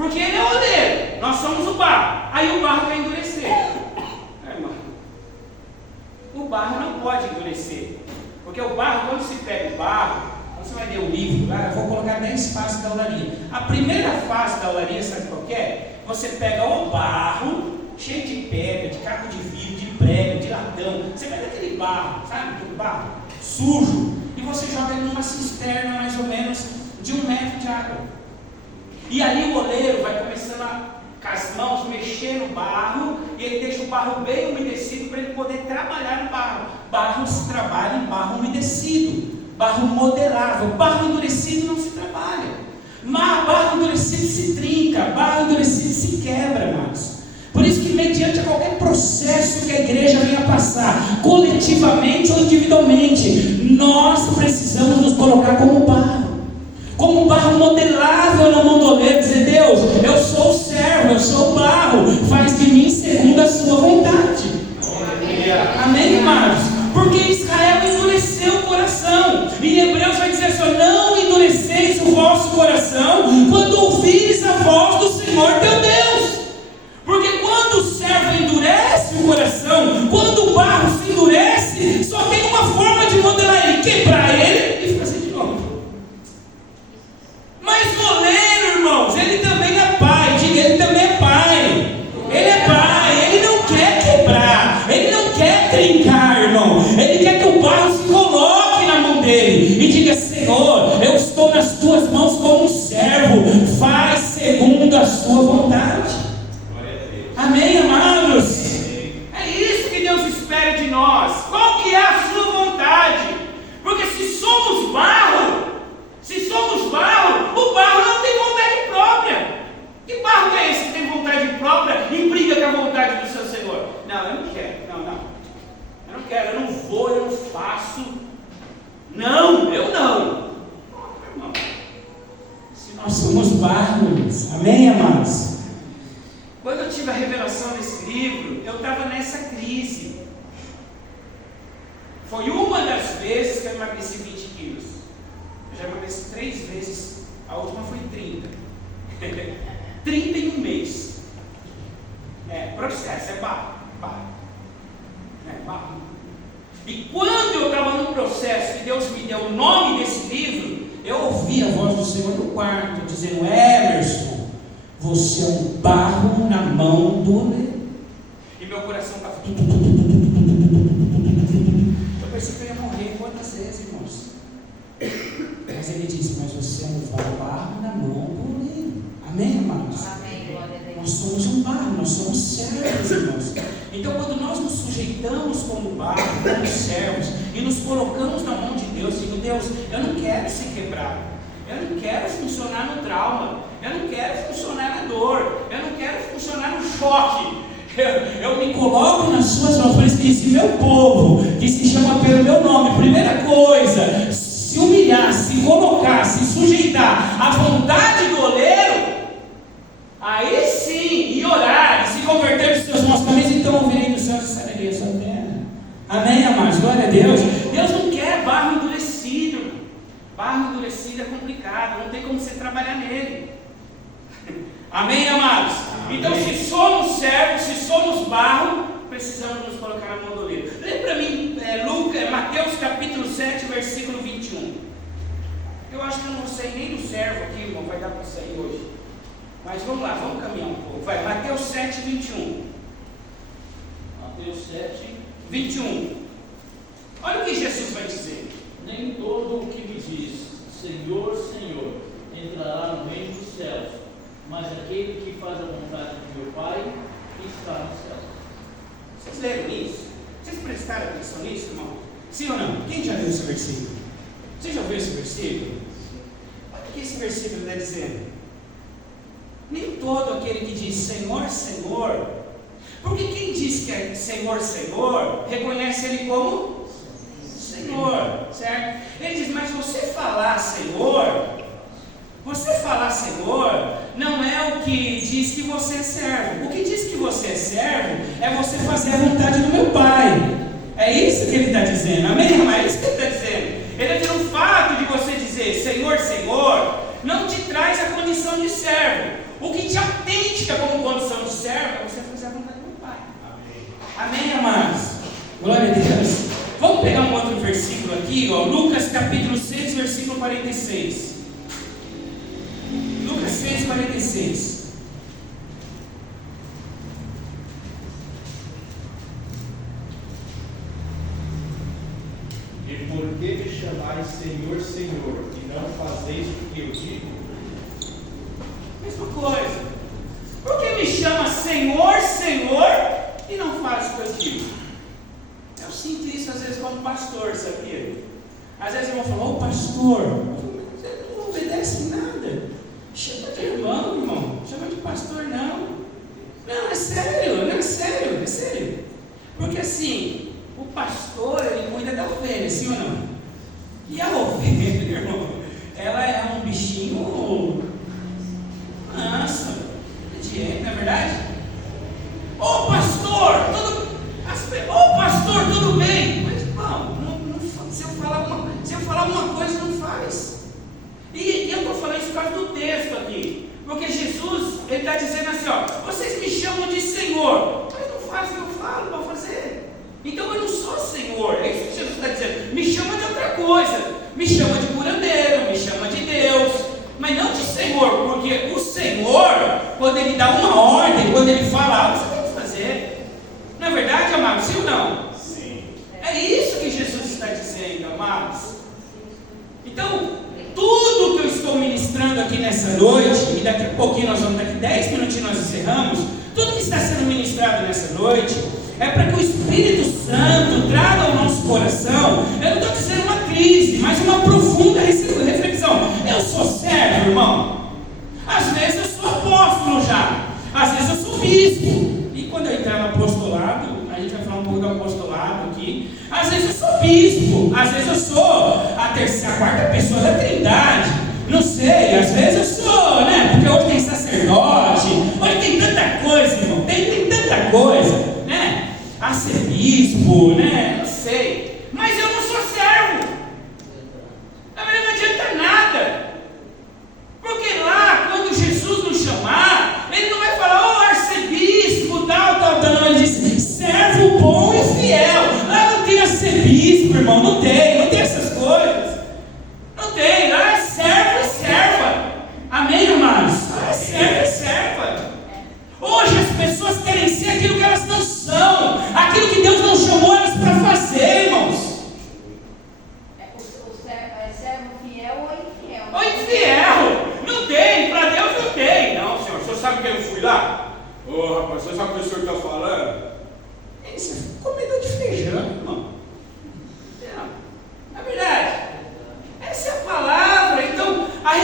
porque ele é oleiro, nós somos o barro. Aí o barro vai endurecer. Irmão, o barro não pode endurecer. Porque o barro, quando se pega o barro, quando você vai ler o livro lá, eu vou colocar 10 fases da olaria. A primeira fase da olaria, sabe qual que é? Você pega o barro, cheio de pedra, de caco de vidro, de prego, de latão. Você pega aquele barro, sabe aquele barro? Sujo. E você joga ele numa cisterna mais ou menos de 1 metro de água. E ali o oleiro vai começando com as mãos mexer no barro, e ele deixa o barro bem umedecido para ele poder trabalhar no barro. Barro se trabalha em barro umedecido, barro modelável. Barro endurecido não se trabalha. Mas barro endurecido se trinca, barro endurecido se quebra, amados. Por isso que mediante a qualquer processo que a igreja venha passar, coletivamente ou individualmente, nós precisamos nos colocar como barro. Como barro modelável na mão do oleiro, dizer, Deus, eu sou o servo, eu sou o barro, faz de mim segundo a sua vontade. Amém, amados? Porque Israel endureceu o coração. Em Hebreus vai dizer assim, não endureceis o vosso coração quando ouvires a voz do Senhor teu Deus. Porque quando o servo endurece o coração, quando o barro se endurece, só tem uma forma de modelar ele, quebrar ele e fazer de novo. Mas o oleiro, irmãos, ele também é pai. Diga, ele também é pai. Ele é pai, ele não quer quebrar, ele não quer trincar, irmão. Ele quer que o barro se coloque na mão dele e diga, Senhor, eu estou nas tuas mãos como um servo, faz segundo a sua vontade. Amém, amados? É isso que Deus espera de nós. Qual que é a sua vontade? Porque se somos barro, o barro não tem vontade própria. Que barro é esse que tem vontade própria e briga com a vontade do seu Senhor? Não, eu não quero, eu não quero, eu não vou, eu não faço. Não, eu não. Irmão, se nós somos barros, amém, amados? Quando eu tive a revelação desse livro, eu estava nessa crise. Foi uma das vezes que eu emagreci 20 quilos. Eu já emagreci 3 vezes, a última foi 30. 30 em um mês. Processo, é barro. E quando eu estava no processo que Deus me deu o nome desse livro, eu ouvi a voz do Senhor no quarto, dizendo, Emerson, você é um barro na mão do oleiro. E meu coração estava... Eu pensei que eu ia morrer quantas vezes, irmãos? Mas ele disse, mas você é um barro na mão do oleiro. Amém, irmãos? Amém, glória a Deus. Nós somos um barro, nós somos servos, irmãos. Então, quando nós nos sujeitamos como barro, como servos, e nos colocamos na mão de Deus, digo, Deus, eu não quero ser quebrado. Eu não quero funcionar no trauma. Eu não quero funcionar na dor. Eu não quero funcionar no choque. Eu me coloco nas suas mãos. Por isso que disse: meu povo, que se chama pelo meu nome. Primeira coisa, se humilhar, se colocar, se sujeitar à vontade do oleiro, aí sim, e orar, e se converter dos seus maus caminhos, então ouvirei dos céus e sararei a sua terra. Amém, amados? Glória a Deus. Deus não quer barro endurecido. Barro endurecido é complicado, não tem como você trabalhar nele. Amém, amados? Amém. Então, se somos servos, se somos barro, precisamos nos colocar na mão do oleiro. Lê para mim, Mateus capítulo 7, versículo 21. Eu acho que eu não vou sair nem do servo aqui, irmão, vai dar para sair hoje. Mas vamos lá, vamos caminhar um pouco. Vai, Mateus 7, 21. Mateus 7, 21. Olha o que Jesus vai dizer. nem todo o que me diz, Senhor, Senhor, entrará no reino dos céus, mas aquele que faz a vontade de meu Pai, que está no céu. Vocês leram isso? Vocês prestaram atenção nisso, irmão? Sim ou não? Quem já leu esse versículo? Você já viu esse versículo? Olha o que esse versículo está dizendo. Nem todo aquele que diz Senhor, Senhor, porque quem diz que é Senhor, Senhor, reconhece Ele como Senhor, certo? Ele diz: mas você falar Senhor, não é o que diz que você é servo. O que diz que você é servo é você fazer a vontade do meu Pai. É isso que ele está dizendo, amém, irmão? É isso que ele está dizendo. Ele está dizendo: o fato de você dizer Senhor, Senhor, não te traz a condição de servo. O que te autentica como condição de servo é você fazer a vontade do meu Pai. Amém, amados? Glória a Deus. Vamos pegar um outro versículo aqui, ó, Lucas capítulo 6, versículo 46. Lucas 6, 46. E por que me chamais Senhor, Senhor, e não fazeis o que eu digo? Mesma coisa. Por que me chama Senhor, Senhor, e não faz o que eu digo? Eu sinto isso às vezes como pastor, sabia? Às vezes eu vou falar: ô pastor, você não obedece nada. Chama de irmão. Chama de pastor, não. Não, é sério. Porque assim, o pastor, ele cuida da ovelha, sim ou não? E a ovelha, irmão, ela é um bichinho manso, obediente, não é verdade? Ô pastor, tudo bem? Mas irmão, se eu falar uma coisa, não faz. E eu estou falando isso por causa do texto aqui. Porque Jesus, ele está dizendo assim, ó: vocês me chamam de Senhor, mas não fazem o que eu falo para fazer. Então eu não sou Senhor. É isso que Jesus está dizendo. Me chama de outra coisa. Me chama de curandeiro, me chama de Deus, mas não de Senhor. Porque o Senhor, quando ele dá uma ordem, quando ele fala algo, você tem que fazer. Não é verdade, amados? Sim ou não? Sim. É isso que Jesus está dizendo, amados. Então, tudo que eu estou ministrando aqui nessa noite, e daqui a pouquinho nós vamos, daqui 10 minutinhos nós encerramos, tudo que está sendo ministrado nessa noite é para que o Espírito Santo traga ao nosso coração, eu não estou dizendo uma crise, mas uma profunda reflexão. Eu sou servo, irmão? Às vezes eu sou apóstolo já, às vezes eu sou bispo, e quando eu entrar no apostolado, a gente vai falar um pouco do apostolado aqui, às vezes eu sou bispo, às vezes eu sou a quarta pessoa da Trindade, não sei, às vezes eu sou, né? Porque hoje tem sacerdote, hoje tem tanta coisa, irmão, tem tanta coisa, né? Arcebispo, né? Não sei, mas eu não sou servo. Na verdade não adianta nada, porque lá, quando Jesus nos chamar, ele não vai falar: ô arcebispo, tal, não, ele diz: servo bom e fiel. Lá não tem arcebispo, irmão, não tem essas coisas. Não tem, lá é servo e serva. Amém, irmãos? Lá é servo e serva. Hoje as pessoas querem ser aquilo que elas não são, aquilo que Deus não chamou elas para fazer, irmãos. É servo fiel ou infiel? Ou infiel. Não tem, para Deus não tem. Não, senhor, o senhor sabe que eu fui lá? Ô rapaz, você sabe o que o senhor está falando? Isso é comedor de feijão, irmão. Não é verdade? Essa é a palavra. Então, a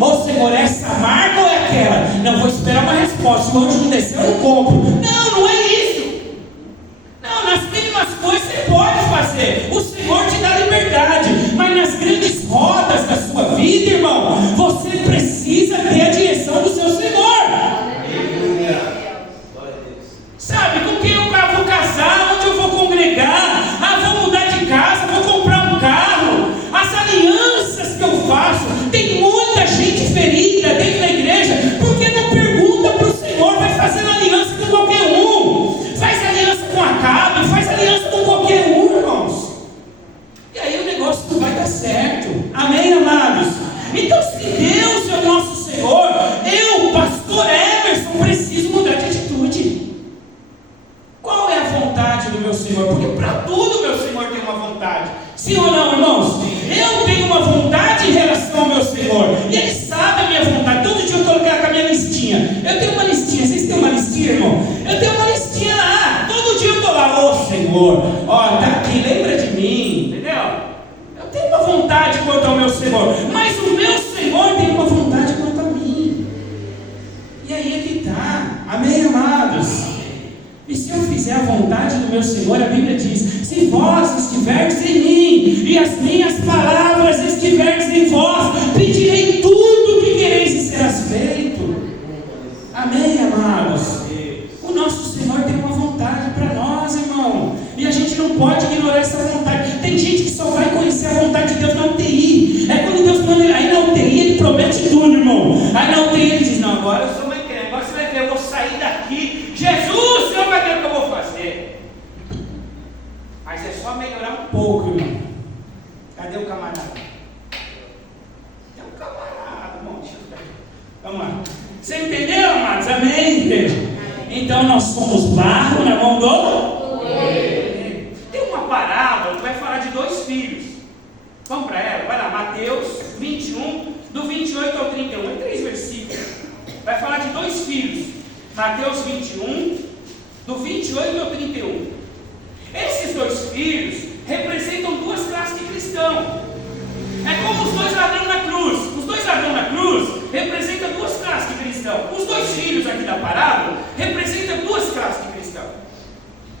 Ô Senhor, essa marca ou é aquela? Não, vou esperar uma resposta. Se o anjo não descer, eu não compro. Não é isso. Não, nas mínimas coisas você pode fazer. O Senhor te dá liberdade. Mas nas grandes rodas da sua vida, irmão, você precisa ter a direção do seu Senhor. Sabe, com quem eu vou casar, onde eu vou congregar, vou mudar de casa, vou comprar um carro, as alianças que eu faço, tem muita gente ferida dentro da igreja, porque não pergunta para o Senhor, vai fazendo aliança com qualquer um, faz aliança com Acabe, faz aliança com qualquer um, irmãos, e aí o negócio não vai dar certo, amém, amados? Então, se Deus é o nosso Senhor, eu, pastor Emerson, preciso mudar de atitude. Qual é a vontade do meu Senhor? Porque para tudo meu Senhor tem uma vontade. Sim ou não, irmãos? Eu tenho uma vontade em relação ao meu Senhor. E Ele sabe a minha vontade. Todo dia eu estou com a minha listinha. Eu tenho uma listinha. Vocês têm uma listinha, irmão? Eu tenho uma listinha lá. Todo dia eu estou lá. Ô Senhor, ó, tá aqui, lembra de mim. Entendeu? Eu tenho uma vontade quanto ao meu Senhor. Mas o meu Senhor tem uma vontade quanto a mim. E aí é que está. Amém, amados? E se eu fizer a vontade do meu Senhor, a Bíblia diz: se vós estiverdes em mim, e as minhas palavras estiverdes em vós, pedirei tudo o que quereis e serás feito. Amém, amados? O nosso Senhor tem uma vontade para nós, irmão, e a gente não pode ignorar essa vontade. Tem gente que só vai conhecer a vontade de Deus na UTI. É quando Deus manda ele, aí na UTI ele promete tudo, irmão. Aí na UTI ele diz: não, agora eu sou mais crente, agora você vai ver, eu vou sair daqui, Jesus, o Senhor vai ver o que eu vou fazer. Mas é só melhorar um pouco, irmão. Cadê o camarada? Tem um camarada, bom, deixa eu ver. Vamos lá. Você entendeu, amados? Amém, igreja? Então nós somos barro na mão do Tem uma parábola que vai falar de 2 filhos. Vamos para ela, vai lá, Mateus 21, do 28 ao 31, é 3 versículos. Vai falar de 2 filhos. Mateus 21, do 28 ao 31. Esses 2 filhos representam 2 classes de cristão. É como os 2 ladrões na cruz. Os 2 ladrões na cruz representam 2 classes de cristão. Os 2 filhos aqui da parábola representam 2 classes de cristão.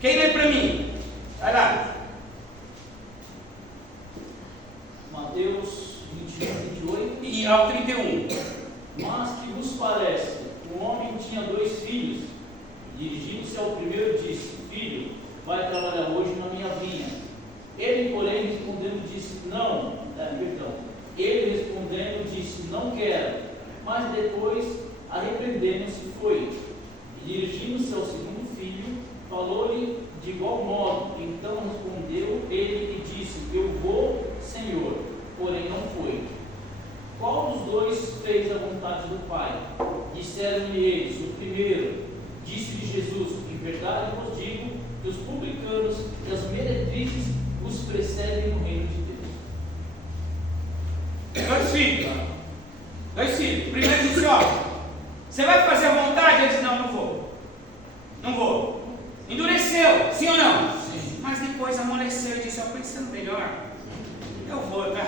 Quem lê para mim? Vai lá. Mateus 21, 28 E ao 31. Mas que vos parece? Um homem tinha 2 filhos. Dirigindo-se ao primeiro, disse: Filho, vai trabalhar hoje na minha vinha. Ele, porém, respondendo, disse: Ele respondendo, disse: Não quero. Mas depois, arrependendo-se, foi. E dirigindo-se ao segundo filho, falou-lhe de igual modo. Então respondeu ele e disse: Eu vou, Senhor. Porém não foi. Qual dos 2 fez a vontade do Pai? Disseram-lhe eles: O primeiro. Disse-lhe Jesus: Em verdade vos digo que os publicanos e as meretrizes os precedem no reino de Deus. 2 filhos. 2 filhos. O primeiro disse: ó, você vai fazer a vontade? Ele disse: não vou. Não vou. Endureceu, sim ou não? Sim. Mas depois amoleceu e disse: ó, pensando melhor, eu vou, tá?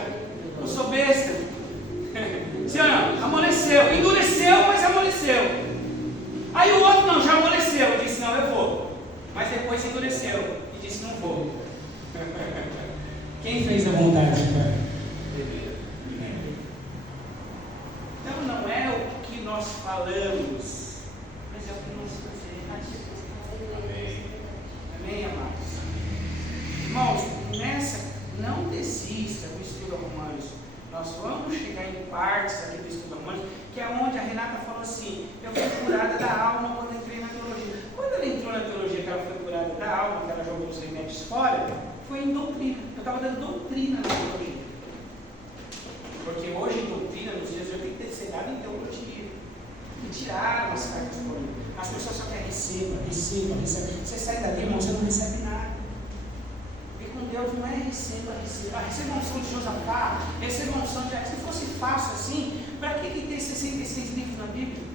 Eu sou besta. Sim ou não? Amoleceu. Endureceu, mas amoleceu. Aí o outro não, já amoleceu e disse: não, eu vou. Mas depois endureceu e disse: não vou. Quem fez a vontade, cara? Então não é o que nós falamos, mas é o que nós fazemos. Amém, amados? Irmãos, não desista do estudo Romanos. Nós vamos chegar em partes aqui do estudo Romanos, que é onde a Renata falou assim: eu fui curada da alma quando entrei na teologia. Quando ela entrou na teologia, que ela foi curada da alma, que ela jogou os remédios fora, foi em doutrina. Eu estava dando doutrina na teologia. Porque hoje em doutrina, nos dias de hoje, tem que ter ensinado em teologia. E tiraram as cartas por mim. As pessoas só querem receba. Você sai dali, irmão, você não recebe nada. E com Deus não é receba. Receba a unção de Josafá, receba a unção de Jair. Se fosse fácil assim, para que tem 66 livros na Bíblia?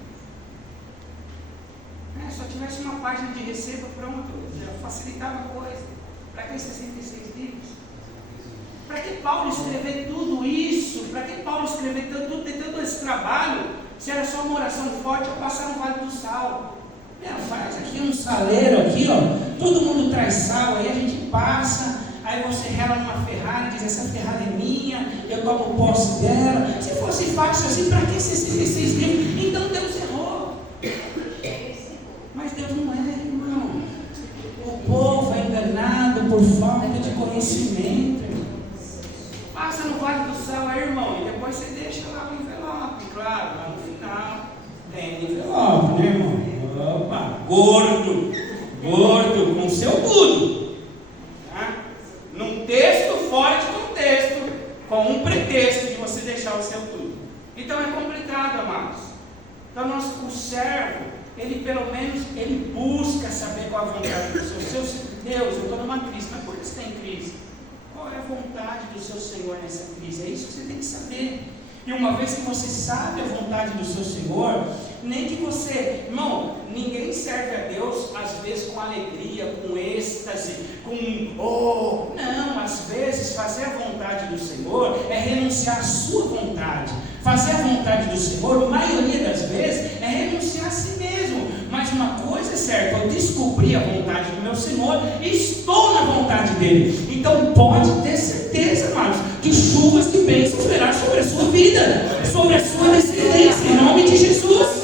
Só tivesse uma página de receba, pronto, já facilitava a coisa. Para que 66 livros? Para que Paulo escrever tudo isso para que Paulo escrever tanto esse trabalho, se era só uma oração forte ou passar no Vale do Sal? Faz aqui um saleiro aqui, ó. Todo mundo traz sal, aí a gente passa, aí você rela numa Ferrari, diz, essa Ferrari é minha, eu tomo posse dela. Se fosse fácil assim, para que esses 16 livros? Então Deus errou. Mas Deus não é, irmão. O povo é enganado por falta de conhecimento. Passa no Vale do Sal aí, irmão, e depois você deixa lá o envelope, claro, lá no final tem envelope, né, irmão? Opa, gordo, com seu tudo, tá? Num texto fora de contexto, com um pretexto de você deixar o seu tudo. Então é complicado, amados. Então o servo, ele pelo menos, ele busca saber qual a vontade do seu Deus, eu estou numa crise, mas por que você tem crise? Qual é a vontade do seu Senhor nessa crise? É isso que você tem que saber. E uma vez que você sabe a vontade do seu Senhor, nem que você, irmão, ninguém serve a Deus às vezes com alegria, com êxtase, não, às vezes fazer a vontade do Senhor é renunciar à sua vontade. Fazer a vontade do Senhor, a maioria das vezes, é renunciar a si mesmo. Mas uma coisa é certa, eu descobri a vontade do meu Senhor e estou na vontade dele. Então pode ter certeza, amados, que chuvas de bênçãos virá sobre a sua vida, sobre a sua descendência, em nome de Jesus.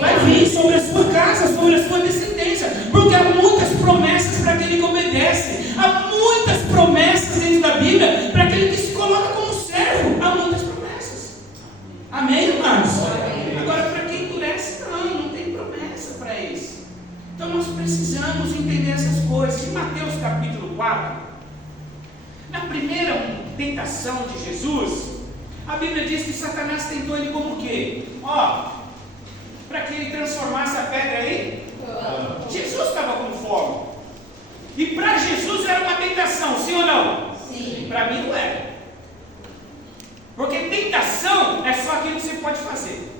Vai vir sobre a sua casa, sobre a sua descendência, porque há muitas promessas para aquele que obedece, há muitas promessas dentro da Bíblia para aquele que se coloca como servo, há muitas promessas. Amém, amados? Agora, para quem endurece, não tem promessa para isso. Então nós precisamos entender essas coisas. Em Mateus capítulo 4, na primeira tentação de Jesus, a Bíblia diz que Satanás tentou ele como o quê? Para que ele transformasse a pedra em Jesus estava com fome. E para Jesus era uma tentação, sim ou não? Sim. Para mim não era. Porque tentação é só aquilo que você pode fazer.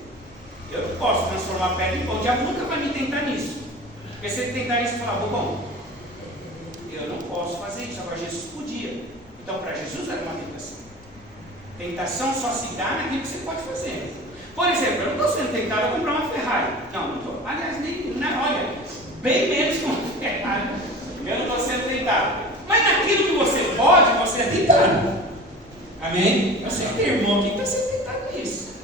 Eu não posso transformar a pedra em pão. O diabo nunca vai me tentar nisso. Porque se ele tentar isso, eu falar, bom, eu não posso fazer isso. Agora Jesus podia. Então para Jesus era uma tentação. Tentação só se dá naquilo que você pode fazer. Por exemplo, eu não estou sendo tentado a comprar uma Ferrari. Não estou. Aliás, olha, bem menos com uma Ferrari. Eu não estou sendo tentado. Mas naquilo que você pode, você é tentado. Amém? Eu sei que tem irmão aqui que está sendo tentado nisso.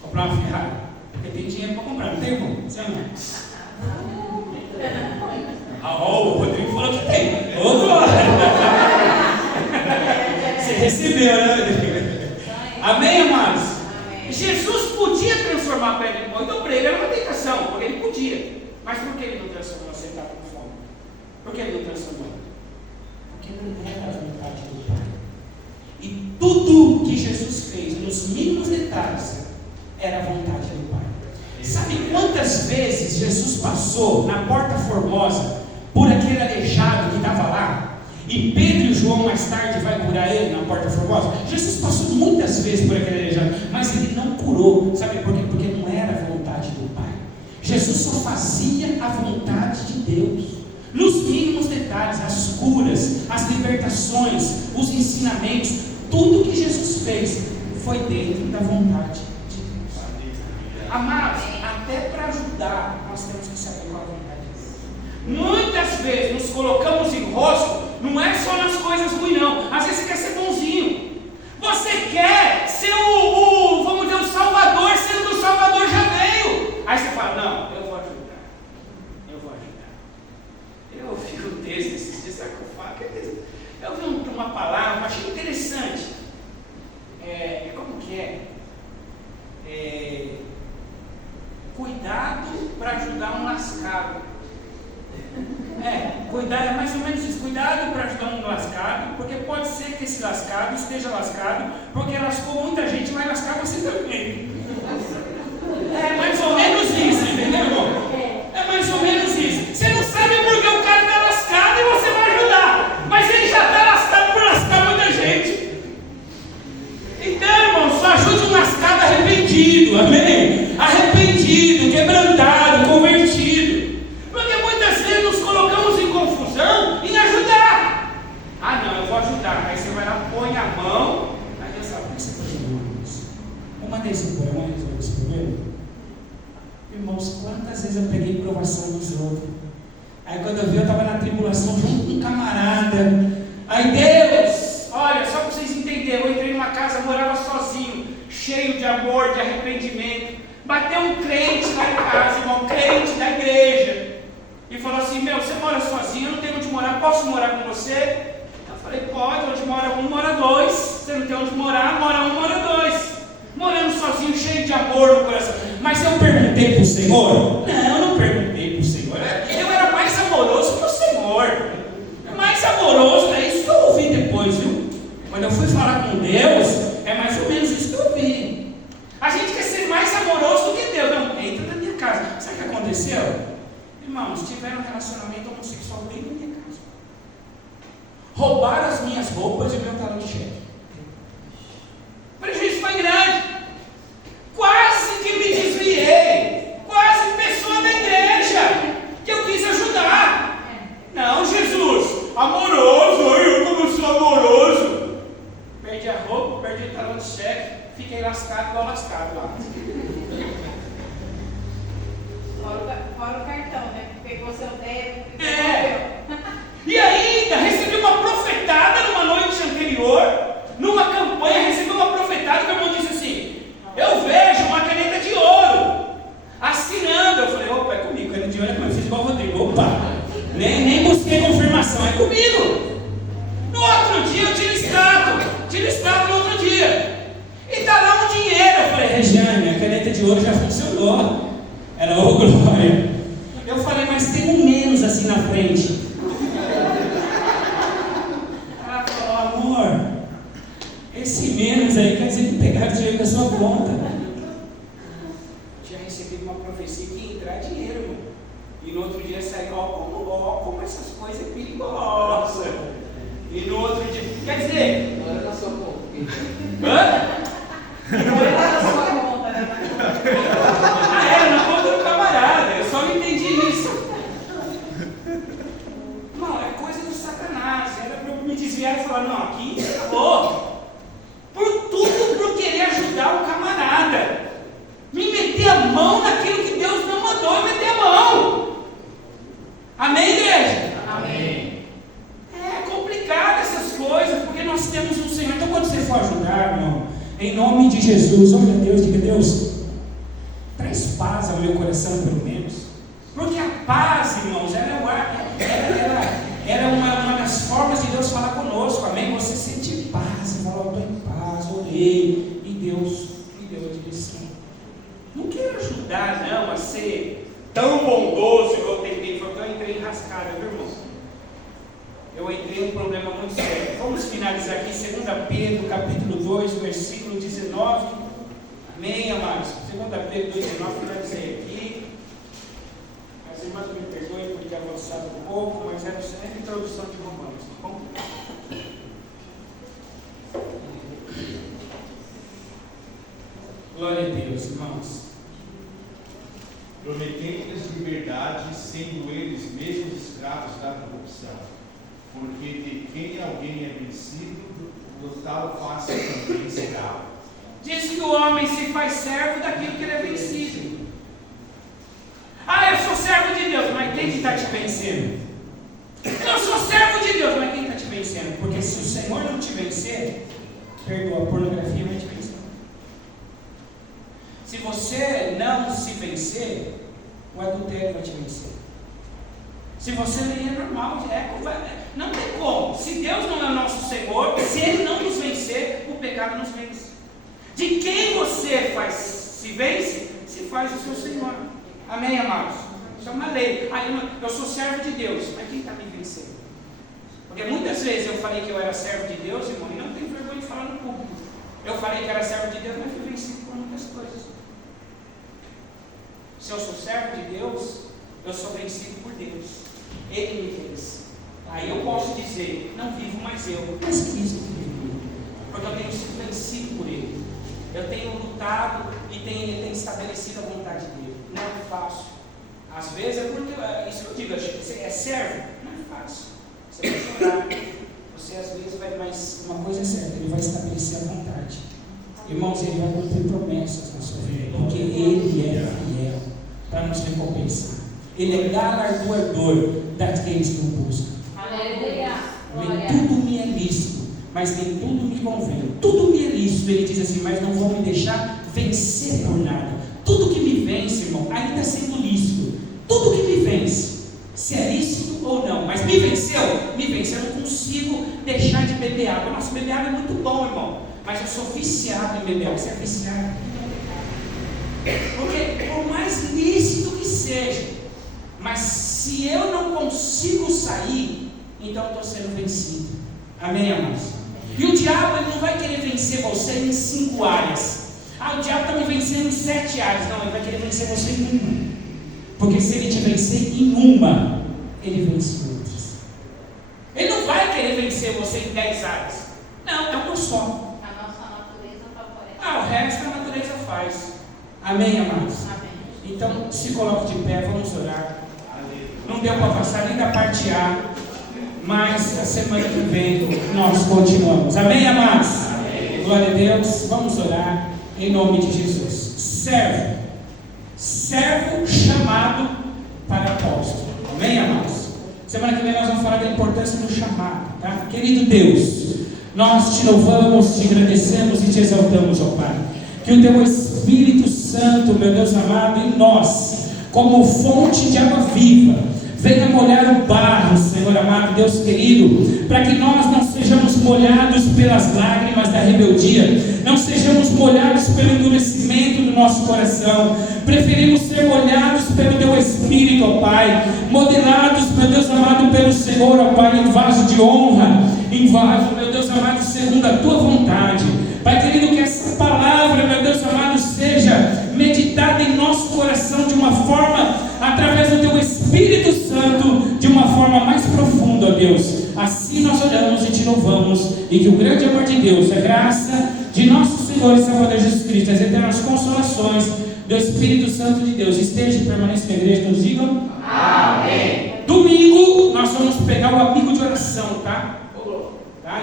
Comprar uma Ferrari. Porque tem dinheiro para comprar, não tem, irmão? Você não? O Rodrigo falou que tem. Você recebeu, né, Rodrigo? Amém, amados? Jesus podia transformar a pedra em pão, então para ele era uma tentação, porque ele podia. Mas por que ele não transformou se ele estava com fome? Por que ele não transformou? Porque não era a vontade do Pai. E tudo que Jesus fez, nos mínimos detalhes, era a vontade do Pai. Sabe quantas vezes Jesus passou na Porta Formosa por aquele aleijado que estava lá? E Pedro e João mais tarde vai curar ele na Porta Formosa. Jesus passou muitas vezes por aquele aleijado, mas ele não curou. Sabe por quê? Porque não era a vontade do Pai. Jesus só fazia a vontade de Deus. Nos mínimos detalhes, as curas, as libertações, os ensinamentos, tudo que Jesus fez foi dentro da vontade de Deus. Amados, até para ajudar, nós temos que saber qual é a vontade de Deus. Muitas vezes nos colocamos em rosto, não é só nas coisas ruins, não. Às vezes você quer ser bonzinho. Você quer ser vamos dizer, o Salvador, sendo que o Salvador já veio. Aí você fala, não, eu vou ajudar. Eu vi um texto esses dias, sabe o que eu falo? Eu vi uma palavra, achei interessante. Como que é? Cuidado para ajudar um lascado. Cuidado, é mais ou menos isso. Cuidado para ajudar um lascado, porque pode ser que esse lascado esteja lascado, porque lascou muita gente, vai lascar você também. É mais ou menos isso, entendeu, irmão? É mais ou menos isso. Você não sabe porque o cara está lascado e você vai ajudar, mas ele já está lascado por lascar muita gente. Então, irmão, só ajude um lascado arrependido, amém? Arrependido, quebrantado, convertido. Porque muitas vezes nos colocamos em confusão em ajudar. Não, eu vou ajudar. Aí você vai lá, põe a mão, aí Deus fala, por que você foi Vamos mandar esse problema, vamos resolver esse problema? Irmãos, quantas vezes eu peguei provação dos outros? Aí quando eu vi, eu estava na tribulação junto com um camarada. Aí Deus, olha, só para vocês entenderem, eu entrei numa casa, morava sozinho, cheio de amor, de arrependimento. Bateu um crente lá em casa, irmão, crente da igreja, e falou assim: meu, você mora sozinho, eu não tenho onde morar, posso morar com você? Eu falei: pode, onde mora um, mora dois. Você não tem onde morar, mora um, mora dois. Morando sozinho, cheio de amor no coração. Mas eu perguntei para o Senhor? Não, eu não perguntei para o Senhor. Eu era mais amoroso que o Senhor. Mais amoroso, é isso que eu ouvi depois, viu? Quando eu fui falar com Deus, é mais ou menos isso que eu ouvi. A gente quer ser mais amoroso do que Deus. Não, entra na minha casa. Sabe o que aconteceu? Irmãos, tiveram um relacionamento homossexual dentro da minha casa. Roubaram as minhas roupas e o meu talão de cheque. O prejuízo foi grande. Quase que me desviei. Quase pessoa da igreja que eu quis ajudar. Não, Jesus, amoroso, eu como sou amoroso. Perdi a roupa, perdi o talão de cheque, fiquei lascado igual lascado lá. Fora o cartão, né? Pegou seu débito e devolveu. E ainda recebi uma profetada numa noite anterior, numa campanha, recebi uma profetada que o irmão disse assim: eu vejo uma caneta de ouro assinando. Eu falei: opa, é comigo, caneta de ouro é comigo. Eu fiz igual o Rodrigo, opa, nem busquei confirmação, é comigo. No outro dia eu tiro extrato no outro dia, e tá lá um dinheiro. Eu falei: Regiane, a caneta de ouro já funcionou. Ela: ô glória. Eu falei: mas tem um menos assim na frente. Ela falou: amor, esse menos aí quer dizer que pegaram dinheiro da sua conta. Tinha recebido uma profecia que ia entrar dinheiro, irmão. E no outro dia saiu: ó, como essas coisas é perigosas. E no outro dia, quer dizer, Não era na sua conta. não era na sua conta, né? Era na conta do camarada. Eu só não entendi isso. Não, é coisa do Satanás. Era para eu me desviar e falar: não, aqui acabou. Por tudo, por querer ajudar o camarada, me meter a mão naquilo que Deus não mandou eu meter a mão. Amém, igreja? Amém. É complicado essas coisas, porque nós temos um Senhor. Então, quando você for ajudar, irmão, em nome de Jesus, olha Deus, diga: Deus, traz paz ao meu coração, pelo menos. Porque a paz, irmãos, era uma das formas de Deus falar conosco. Amém? Você sente paz, você fala: eu estou em paz, orei, e Deus disse assim: não quero ajudar não a ser tão bondoso que eu tentei, porque eu entrei enrascada, viu, irmão? Eu entrei em um problema muito sério. Vamos finalizar aqui, 2 Pedro, capítulo 2, versículo 19. Amém, amados? 2 Pedro 2,19, vai dizer aqui. As irmãs me perdoem por ter avançado um pouco, mas era sempre introdução de Romanos, tá bom? Glória a Deus, irmãos. Prometendo-lhes liberdade, sendo eles mesmos escravos da corrupção. Porque de quem alguém é vencido, do tal faça também escravo. Diz que o homem se faz servo daquilo que ele é vencido. Ah, eu sou servo de Deus, mas quem que está te vencendo? Eu sou servo de Deus, mas quem está te vencendo? Porque se o Senhor não te vencer, perdoa, a pornografia vai te vencer. Se você não se vencer, o adultério vai te vencer. Se você nem é normal, não tem como. Se Deus não é o nosso Senhor, se Ele não nos vencer, o pecado nos vence. De quem você se vence, se faz o seu Senhor. Amém, amados? Isso é uma lei. Eu sou servo de Deus, mas quem está me vencendo? Porque muitas vezes eu falei que eu era servo de Deus, irmão, e não tenho vergonha de falar no público. Eu falei que era servo de Deus, mas fui vencido por muitas coisas. Se eu sou servo de Deus, eu sou vencido por Deus. Ele me vence. Aí eu posso dizer: não vivo mais eu, mas Cristo vive, porque eu tenho sido vencido por Ele. Eu tenho lutado e Ele tem estabelecido a vontade dele. Não é fácil. Às vezes é porque, isso que eu digo, você é servo, não é fácil. Você vai chorar, você às vezes vai, mas uma coisa é certa, Ele vai estabelecer a vontade. Irmãos, Ele vai cumprir promessas na sua vida, porque Ele é fiel para nos recompensar. Ele é galardoador daqueles que o buscam. Aleluia. Nem tudo me é lícito, mas nem tudo me convém. Tudo me é lícito, Ele diz assim, mas não vou me deixar vencer por nada. Tudo que me vence, irmão, ainda sendo lícito. Tudo que me vence, se é lícito ou não, mas me venceu, eu não consigo deixar de beber água. Nossa, beber água é muito bom, irmão, mas eu sou viciado em beber água. Você é viciado? Porque por mais lícito que seja, mas se eu não consigo sair, então eu estou sendo vencido. Amém, amados? E o diabo, ele não vai querer vencer você em 5 áreas. O diabo está me vencendo em 7 áreas. Não, ele vai querer vencer você em uma. Porque se ele te vencer em uma, ele vence em outras. Ele não vai querer vencer você em 10 áreas. Não, é uma só. A nossa natureza favorece. O resto a natureza faz. Amém, amados? Amém. Então, se coloque de pé, vamos orar. Não deu para passar nem da parte A, mas a semana que vem nós continuamos. Amém, amados? Amém. Glória a Deus. Vamos orar em nome de Jesus. Servo chamado para apóstolo. Amém, amados? Semana que vem nós vamos falar da importância do chamado, tá? Querido Deus, nós te louvamos, te agradecemos e te exaltamos, ó Pai. Que o teu Espírito Santo, meu Deus amado, em nós, como fonte de água viva, venha molhar o barro, Senhor amado, Deus querido, para que nós não sejamos molhados pelas lágrimas da rebeldia, não sejamos molhados pelo endurecimento do nosso coração. Preferimos ser molhados pelo Teu Espírito, ó Pai, modelados, meu Deus amado, pelo Senhor, ó Pai, em vaso de honra, em vaso, meu Deus amado, segundo a Tua vontade. Pai querido, que essa palavra, meu Deus amado, seja meditada em nosso coração de uma forma, através do Teu Espírito Santo, de uma forma mais profunda, ó Deus. Assim nós oramos e te louvamos, e que o grande amor de Deus, a graça de nosso Senhor e Salvador Jesus Cristo, as eternas consolações do Espírito Santo de Deus esteja e permaneça na igreja. Todos digam amém. Domingo nós vamos pegar o amigo de oração, tá?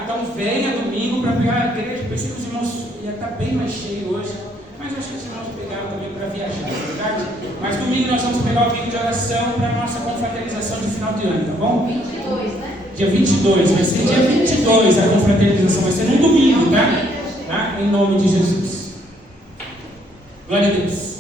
Então venha domingo para pegar a igreja. Pensei que os irmãos ia estar bem mais cheio hoje, mas eu acho que os irmãos pegaram também para viajar, é verdade? Mas domingo nós vamos pegar o amigo de oração para a nossa confraternização de final de ano, tá bom? 22, né? Dia 22, vai ser dia 22 a confraternização, vai ser no domingo, tá? Em nome de Jesus. Glória a Deus.